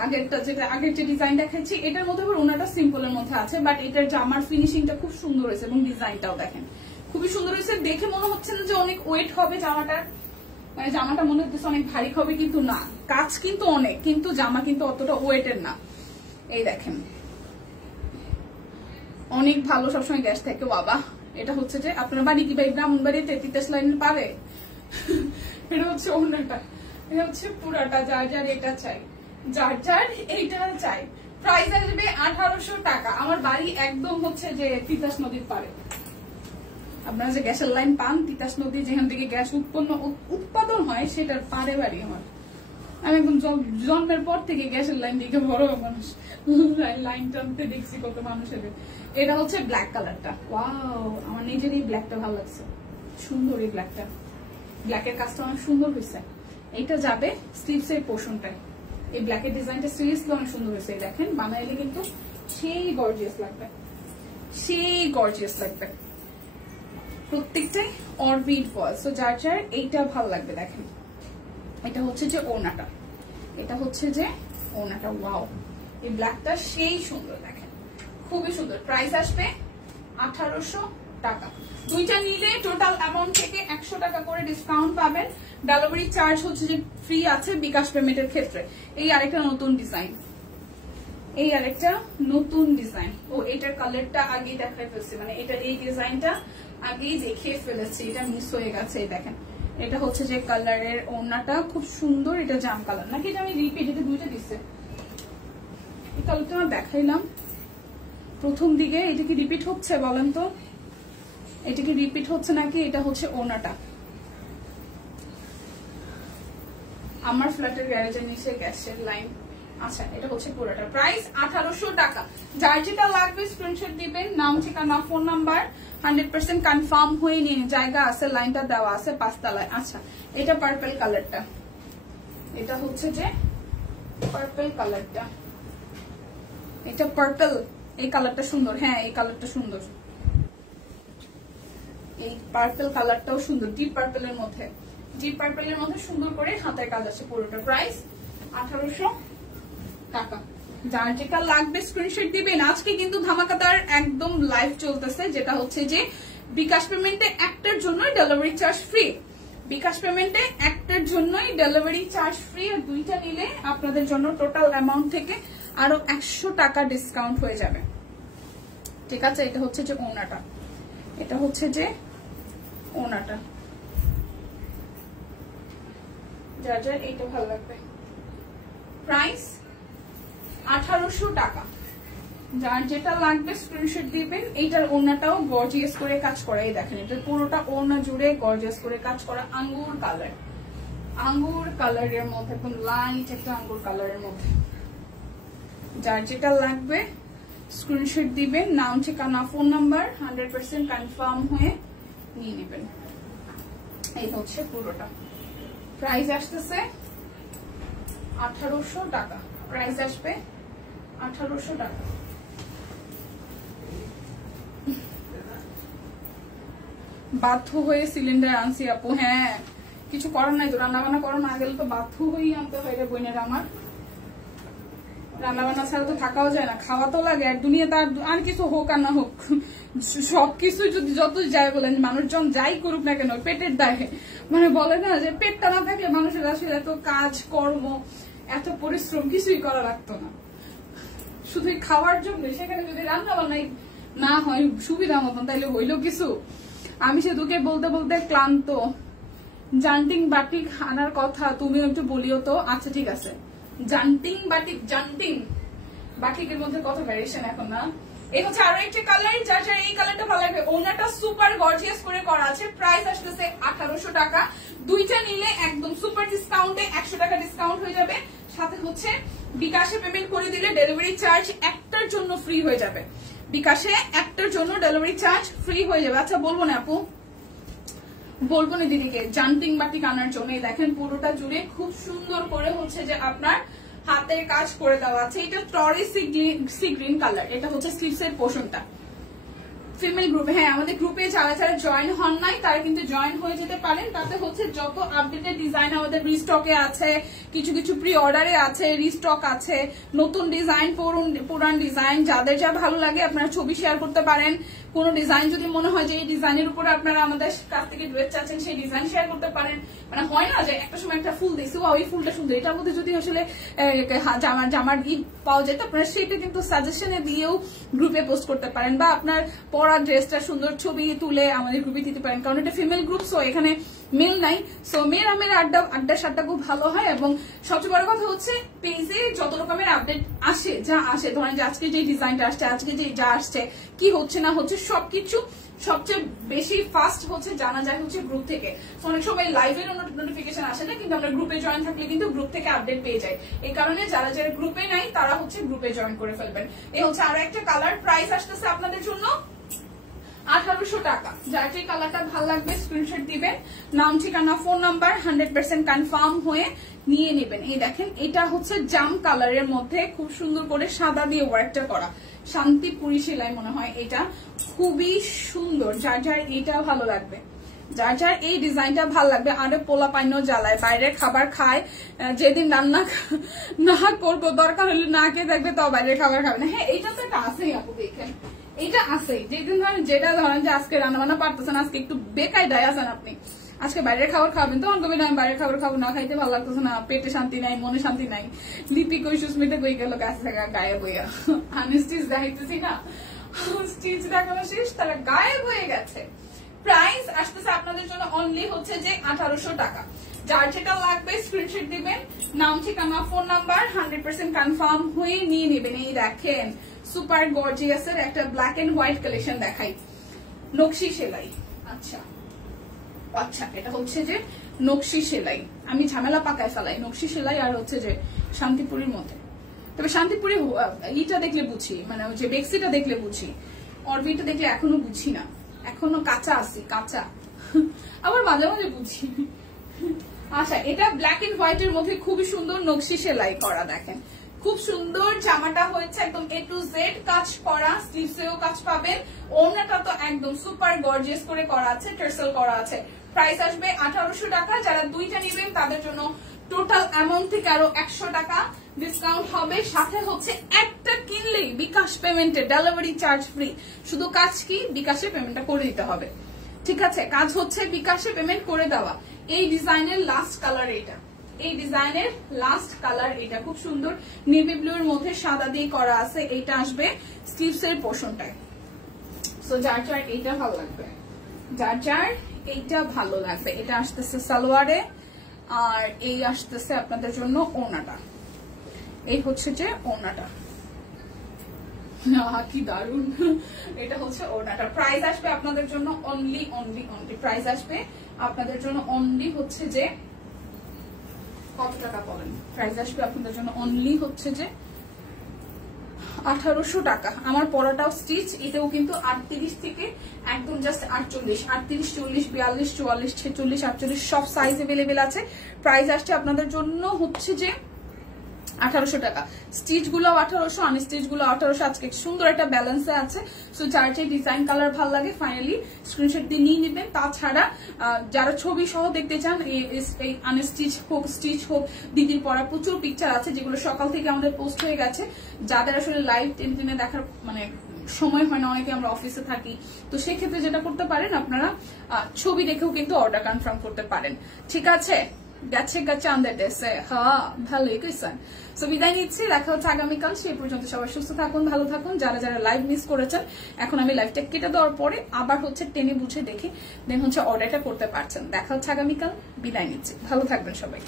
আগেরটা যেটা আগের যে ডিজাইন দেখাচ্ছি এটার মধ্যে আবার ওনাটা সিম্পলের মধ্যে আছে, বাট এটার জামার ফিনিশিংটা খুব সুন্দর হয়েছে এবং ডিজাইনটাও দেখেন খুবই সুন্দর হয়েছে। দেখে মনে হচ্ছে না যে অনেক ওয়েট হবে জামাটার, মানে জামাটা মনে হচ্ছে অনেক ভারী হবে, কিন্তু না, কাজ কিন্তু অনেক, কিন্তু জামা কিন্তু অতটা ওয়েটের না। এই দেখেন অনেক ভালো, সবসময় গ্যাস থাকে বাবা। এটা হচ্ছে যে আপনার বাড়ি কি ভাই ব্রাহ্মণবাড়িতে 33 লাইনের পারে? এটা হচ্ছে অন্যটা, এটা হচ্ছে পুরাটা। যার যার এটা চাই, যার যার এইটা চাই। প্রাইস আসবে 1800 টাকা। আমার বাড়ি একদম হচ্ছে যে তিতাস নদীর পারে। আপনারা যে গ্যাসের লাইন পান, তিতাস নদী যেখান থেকে গ্যাস উৎপাদন হয় সেটার পারে বাড়ি আমার। আমি একদম জন্মের পর থেকে গ্যাসের লাইন দিকে বড় মানুষ, লাইন টানতে দেখছি কত মানুষের। এটা হচ্ছে ব্ল্যাক কালারটা, ওয়াও আমার নিজেরই ব্ল্যাকটা ভালো লাগছে, সুন্দর এই ব্ল্যাকটা, ব্ল্যাকের কাজটা অনেক সুন্দর হয়েছে। এইটা যাবে স্লিভস এর পোর্শনটায়। এই ব্ল্যাকের ডিজাইনটা সিরিয়াসলি অনেক সুন্দর হয়েছে। দেখেন বানাইলে কিন্তু সেই গর্জিয়াস লাগবে, সেই গর্জিয়াস লাগবে। প্রত্যেকটাই অরবিট ফল। সো যার যার এইটা ভালো লাগবে। দেখেন এটা হচ্ছে যে ওড়নাটা, এটা হচ্ছে যে ওড়নাটা, ওয়াও এই ব্ল্যাকটা সেই সুন্দর, দেখেন খুবই সুন্দর। প্রাইস আসবে 1800 টাকা। দুইটা নিলে টোটাল অ্যামাউন্ট থেকে 100 টাকা করে ডিসকাউন্ট পাবেন। ডেলিভারি চার্জ হচ্ছে যে ফ্রি আছে বিকাশ পেমেন্টের ক্ষেত্রে। এই আরেকটা নতুন ডিজাইন, এই আরেকটা নতুন ডিজাইন। ও এটার কালারটা আগেই দেখাই ফেলছি, মানে এটা এই ডিজাইনটা আগেই দেখিয়ে ফেলেছি, এটা মিস হয়ে গেছে। দেখেন এটা হচ্ছে যে কালারের ওড়নাটা খুব সুন্দর। এটা জাম কালার নাকি এটা আমি রিপিট, এটা দুইটা দিচ্ছে। এই কালারটা আমি দেখাইলাম প্রথম দিকে, এটা কি রিপিট হচ্ছে বলেন তো? এটা কি রিপিট হচ্ছে নাকি? এটা হচ্ছে ওড়নাটা। আমার ফ্ল্যাটের গ্যারেজের নিচে গ্যাসের লাইন। আচ্ছা এটা হচ্ছে পুরোটা। প্রাইস 1800 টাকা। যার যেটা লাগবে স্ক্রিনশট দিবেন, নাম ঠিকানা ফোন নাম্বার 100% কনফার্ম হয়ে নিন। জায়গা আছে, লাইনটা দেওয়া আছে 5 তলায়। আচ্ছা এটা পার্পল কালারটা, এটা হচ্ছে যে পার্পল কালারটা, এটা পার্পল, এই কালারটা সুন্দর। হ্যাঁ এই কালারটা সুন্দর, এই পার্পল কালারটাও সুন্দর, ডিপ পার্পলের মধ্যে, ডিপ পার্পলের মধ্যে সুন্দর করে হাতের কাজ আছে পুরোটা। প্রাইস 1800 টাকা। যার যেটা লাগবে স্ক্রিনশট দিবেন। আজকে কিন্তু ধামাকাদার একদম লাইভ চলতেছে, যেটা হচ্ছে যে বিকাশ পেমেন্টে একটার জন্যই ডেলিভারি চার্জ ফ্রি। বিকাশ পেমেন্টে একটার জন্যই ডেলিভারি চার্জ ফ্রি, আর দুইটা নিলে আপনাদের জন্য টোটাল অ্যামাউন্ট থেকে আরো 100 টাকা ডিসকাউন্ট হয়ে যাবে। ঠিক আছে, এটা হচ্ছে যে ওড়নাটা, এটা হচ্ছে যে ওড়নাটা। যার যার এইটা ভালো লাগবে। প্রাইস 1800 টাকা। যার যেটা লাগবে স্ক্রিনশট দিবেন। এইটার ওড়নাটাও গর্জিয়াস করে কাজ করা, এই দেখেন এটা পুরোটা ওড়না জুড়ে গর্জিয়াস করে কাজ করা, আঙ্গুর কালার, আঙ্গুর কালারের মধ্যে, একদম লাইট একটা আঙ্গুর কালারের মধ্যে। যার যেটা লাগবে স্ক্রিনশট দিবেন, নাম ঠিকানা ফোন নাম্বার 100% কনফার্ম হয়ে নিয়ে নেবেন। এই হচ্ছে পুরোটা। প্রাইস আসতেছে 1800 টাকা। প্রাইস আসবে 1800 টাকা। বাধ্য হয়ে সিলিন্ডার আনছি আপু। হ্যাঁ কিছু করার নাই তো, রান্না বান্না করা না গেলে তো বাধ্য হয়েই আনতে হয় রে বোনেরা আমার। রান্না বান্না ছাড়া তো থাকাও যায় না, খাওয়া তো লাগে। আর দুনিয়াতে আর কিছু হোক আর না হোক, সবকিছু যদি যত যাই বলেন মানুষজন যাই করুক না কেন পেটের দায়ে, মানে বলে না যে পেটটা না থাকলে মানুষের আসলে এত কাজ কর্ম এত পরিশ্রম কিছুই করা লাগতো না, শুধু খাওয়ার জন্য। সেখানে যদি রান্না বান্নাই না হয় সুবিধা মতন তাইলে হইলো কিছু। আমি সে দুকে বলতে বলতে ক্লান্ত। জান্টিং বাটিক আনার কথা তুমিও একটু বলিও তো। আচ্ছা ঠিক আছে, জান্টিং বাটিক, জান্টিং বাটিকের মধ্যে কত ভ্যারিয়েশন এখন না। এই হচ্ছে আরো একটা কালার, যার যার এই কালারটা ভালো লাগবে। ওনাটা সুপার গর্জিয়াস করে করা আছে। প্রাইস আসতেছে 1800 টাকা। দুইটা নিলে একদম সুপার ডিসকাউন্টে 100 টাকা ডিসকাউন্ট হয়ে যাবে। সাথে হচ্ছে বিকাশে পেমেন্ট করে দিলে ডেলিভারি চার্জ একটার জন্য ফ্রি হয়ে যাবে। বিকাশে একটার জন্য ডেলিভারি চার্জ ফ্রি হয়ে যাবে। আচ্ছা বলবো না আপু, বলবো না দিদিকে জান্টিং বাটিক আনার জন্য। দেখেন পুরোটা জুড়ে খুব সুন্দর করে হচ্ছে যে আপনার হাতের কাজ করে দেওয়া আছে। এটা টরি সি গ্রিন কালার, এটা হচ্ছে স্লিভস এর পোর্শনটা। ফিমেল গ্রুপে, হ্যাঁ আমাদের গ্রুপে যারা যারা জয়েন হন নাই তারা কিন্তু জয়েন হয়ে যেতে পারেন। তাতে হচ্ছে যত আপডেটেড ডিজাইন আমাদের রিস্টকে আছে, কিছু কিছু প্রি অর্ডারে আছে, রিস্টক আছে, নতুন ডিজাইন, পুরান ডিজাইন, যাদের যা ভালো লাগে আপনারা ছবি শেয়ার করতে পারেন। কোন ডিজাইন যদি মনে হয় যে এই ডিজাইনের উপরে আপনারা আমাদের কাছ থেকে ড্রেস চাচ্ছেন, সেই ডিজাইন শেয়ার করতে পারেন। মানে হয় না যে একটা সময় একটা ফুল দিয়েছি, ওই ফুলটা সুন্দর, এটার মধ্যে যদি আসলে জামার ই পাওয়া যায় তো আপনারা সেটা কিন্তু সাজেশনে দিয়েও গ্রুপে পোস্ট করতে পারেন, বা আপনার পরা ড্রেসটা সুন্দর ছবি তুলে আমাদের গ্রুপে দিতে পারেন। কারণ এটা ফিমেল গ্রুপ, সো এখানে মেল নাই, সো মেয়ের আমের আড্ডা সাড্ডা খুব ভালো হয়। এবং সবচেয়ে বড় কথা হচ্ছে পেজে যত রকমের আপডেট আসে, যা আসে, ধরেন যে আজকে যে ডিজাইনটা আসছে, আজকে যে যা আসছে, কি হচ্ছে না হচ্ছে, সবকিছু সবচেয়ে বেশি ফাস্ট হচ্ছে জানা যায় হচ্ছে গ্রুপ থেকে। অনেক সময় লাইভের নোটিফিকেশন আসে না, কিন্তু আমরা গ্রুপে জয়েন থাকলে কিন্তু গ্রুপ থেকে আপডেট পেয়ে যাই। এই কারণে যারা যারা গ্রুপে নাই তারা হচ্ছে গ্রুপে জয়েন করে ফেলবেন। এই হচ্ছে আরো একটা কালার, প্রাইস আসতেছে আপনাদের জন্য 1800 টাকা। যার যে কালারটা ভালো লাগবে স্ক্রিনশট দিবেন, নাম ঠিকানা ফোন নাম্বার 100% কনফার্ম হয়ে নিয়ে নেবেন। এই দেখেন এটা হচ্ছে জাম কালারের মধ্যে খুব সুন্দর করে সাদা দিয়ে ওয়ার্কটা করা, শান্তিপুরি সেলাই মনে হয়, এটা খুবই সুন্দর। যার যার এটা ভালো লাগবে, যার যার এই ডিজাইনটা ভালো লাগবে, আরে পোলা পাইনো জ্বালায়, বাইরে খাবার খায়, যেদিন রান্না না করবো দরকার হলে না খেয়ে দেখবে তো বাইরের খাবার খাবে না। হ্যাঁ এইটা তো একটা আছেই আপু, দেখেন এটা আছে, যেদিন ধরেন যেটা ধরেন যে আজকে রান্না বান্না পারতেছেন, আজকে একটু বেকায়দায় আছেন আপনি, আজকে বাইরের খাবার খাবেন, তখন কবি না বাইরের খাবার খাবো না, খাইতে ভালো লাগতেছে না, পেটে শান্তি নাই, মনে শান্তি নাই, লিপি কই সুস্মিতা কই গেল গাছ থেকে গায়েব হইয়া, আমি স্টিচ দেখাইতেছি না, স্টিচ দেখানো শেষ, তারা গায়েব হয়ে গেছে। প্রাইস আসতেছে আপনাদের জন্য অনলি হচ্ছে যে 1800 টাকা। যার যেটা লাগবে স্ক্রিনশট দিবেন, নাম ঠিকানা ফোন নাম্বার 100% কনফার্ম হয়ে নিয়ে নেবেন। এই দেখেন সুপার গর্জিয়াসের একটা ব্ল্যাক এন্ড হোয়াইট কালেকশন দেখাই, নকশি সেলাই। আচ্ছা আচ্ছা, এটা হচ্ছে যে নকশি সেলাই, আমি ঝামেলা পাকায় ফেলাই, নকশি সেলাই আর হচ্ছে যে শান্তিপুরীর মধ্যে। তবে শান্তিপুরি ইটা দেখলে বুঝি, মানে যে বেক্সিটা দেখলে বুঝি, অরবিটা দেখলে এখনো বুঝি না, এখনো কাঁচা আছি, কাঁচা, আবার মাঝে মাঝে বুঝি। আচ্ছা, এটা ব্ল্যাক এন্ড হোয়াইট এর মধ্যে খুবই সুন্দর নকশি সেলাই করা, দেখেন খুব সুন্দর জামাটা হয়েছে, একদম A to Z কাজ করা, স্লিভসেও কাজ পাবেন, ওড়নাটা তো একদম সুপার গর্জিয়াস করে করা আছে, টার্সেল করা আছে। প্রাইস আসবে 1800 টাকা। যারা দুইটা নেবেন তাদের জন্য টোটাল অ্যামাউন্ট থেকে আরো 100 টাকা ডিসকাউন্ট হবে। সাথে হচ্ছে একটা কিনলেই বিকাশ পেমেন্টে ডেলিভারি চার্জ ফ্রি। শুধু কাজ কি, বিকাশে পেমেন্টটা করে দিতে হবে, ঠিক আছে? কাজ হচ্ছে বিকাশে পেমেন্ট করে দেওয়া। এই ডিজাইনের লাস্ট কালার এটা, এই ডিজাইনের লাস্ট কালার এটা, খুব সুন্দর নেভি ব্লু এর মধ্যে সাদা দিয়ে করা আছে। এইটা আসবে স্লিভস এর পোর্শনটায়। সো যার যার এইটা ভালো লাগবে, যার যার এইটা ভালো লাগবে, এটা আসতেছে সালোয়ারে, আর এই আসতেছে আপনাদের জন্য ওড়নাটা। এই হচ্ছে যে ওড়নাটা, কি দারুন, এটা হচ্ছে ওড়নাটা। প্রাইস আসবে আপনাদের জন্য অনলি প্রাইস আসবে আপনাদের জন্য অনলি হচ্ছে যে কত টাকা বলেন? প্রাইস আসবে আপনাদের জন্য অনলি হচ্ছে যে 1800 টাকা। আমার পরাটাও স্টিচ, এটাও কিন্তু 38 থেকে একদম জাস্ট 48, 38, 40, 42, 44, 46, 48 সব সাইজ अवेलेबल আছে। প্রাইস আসছে আপনাদের জন্য হচ্ছে যে 1800 টাকা। স্টিচ গুলো 1800, আনস্টিচ গুলো 1800। আজকে সুন্দর একটা ব্যালেন্সে আছে। সো যার যে ডিজাইন কালার ভালো লাগে ফাইনালি স্ক্রিনশট দিয়ে নিয়ে নেবেন। তাছাড়া যারা ছবি সহ দেখতে চান, এই আনস্টিচ হোক স্টিচ হোক, দিদির পরা প্রচুর পিকচার আছে যেগুলো সকাল থেকে আমাদের পোস্ট হয়ে গেছে। যাদের আসলে লাইভ টেনে দেখার মানে সময় হয় না, অনেকে আমরা অফিসে থাকি, তো সেক্ষেত্রে যেটা করতে পারেন আপনারা ছবি দেখেও কিন্তু অর্ডার কনফার্ম করতে পারেন, ঠিক আছে? গেছে চাঁদের দেশে, হ্যাঁ ভালোই কইছেন। সো বিদায় নিচ্ছি, দেখা হচ্ছে আগামীকাল। সেই পর্যন্ত সবাই সুস্থ থাকুন, ভালো থাকুন। যারা যারা লাইভ মিস করেছেন, এখন আমি লাইভটা কেটে দেওয়ার পরে আবার হচ্ছে টেনে বুঝে দেখে দেন হচ্ছে অর্ডারটা করতে পারছেন। দেখা হচ্ছে আগামীকাল, বিদায় নিচ্ছি, ভালো থাকবেন সবাই।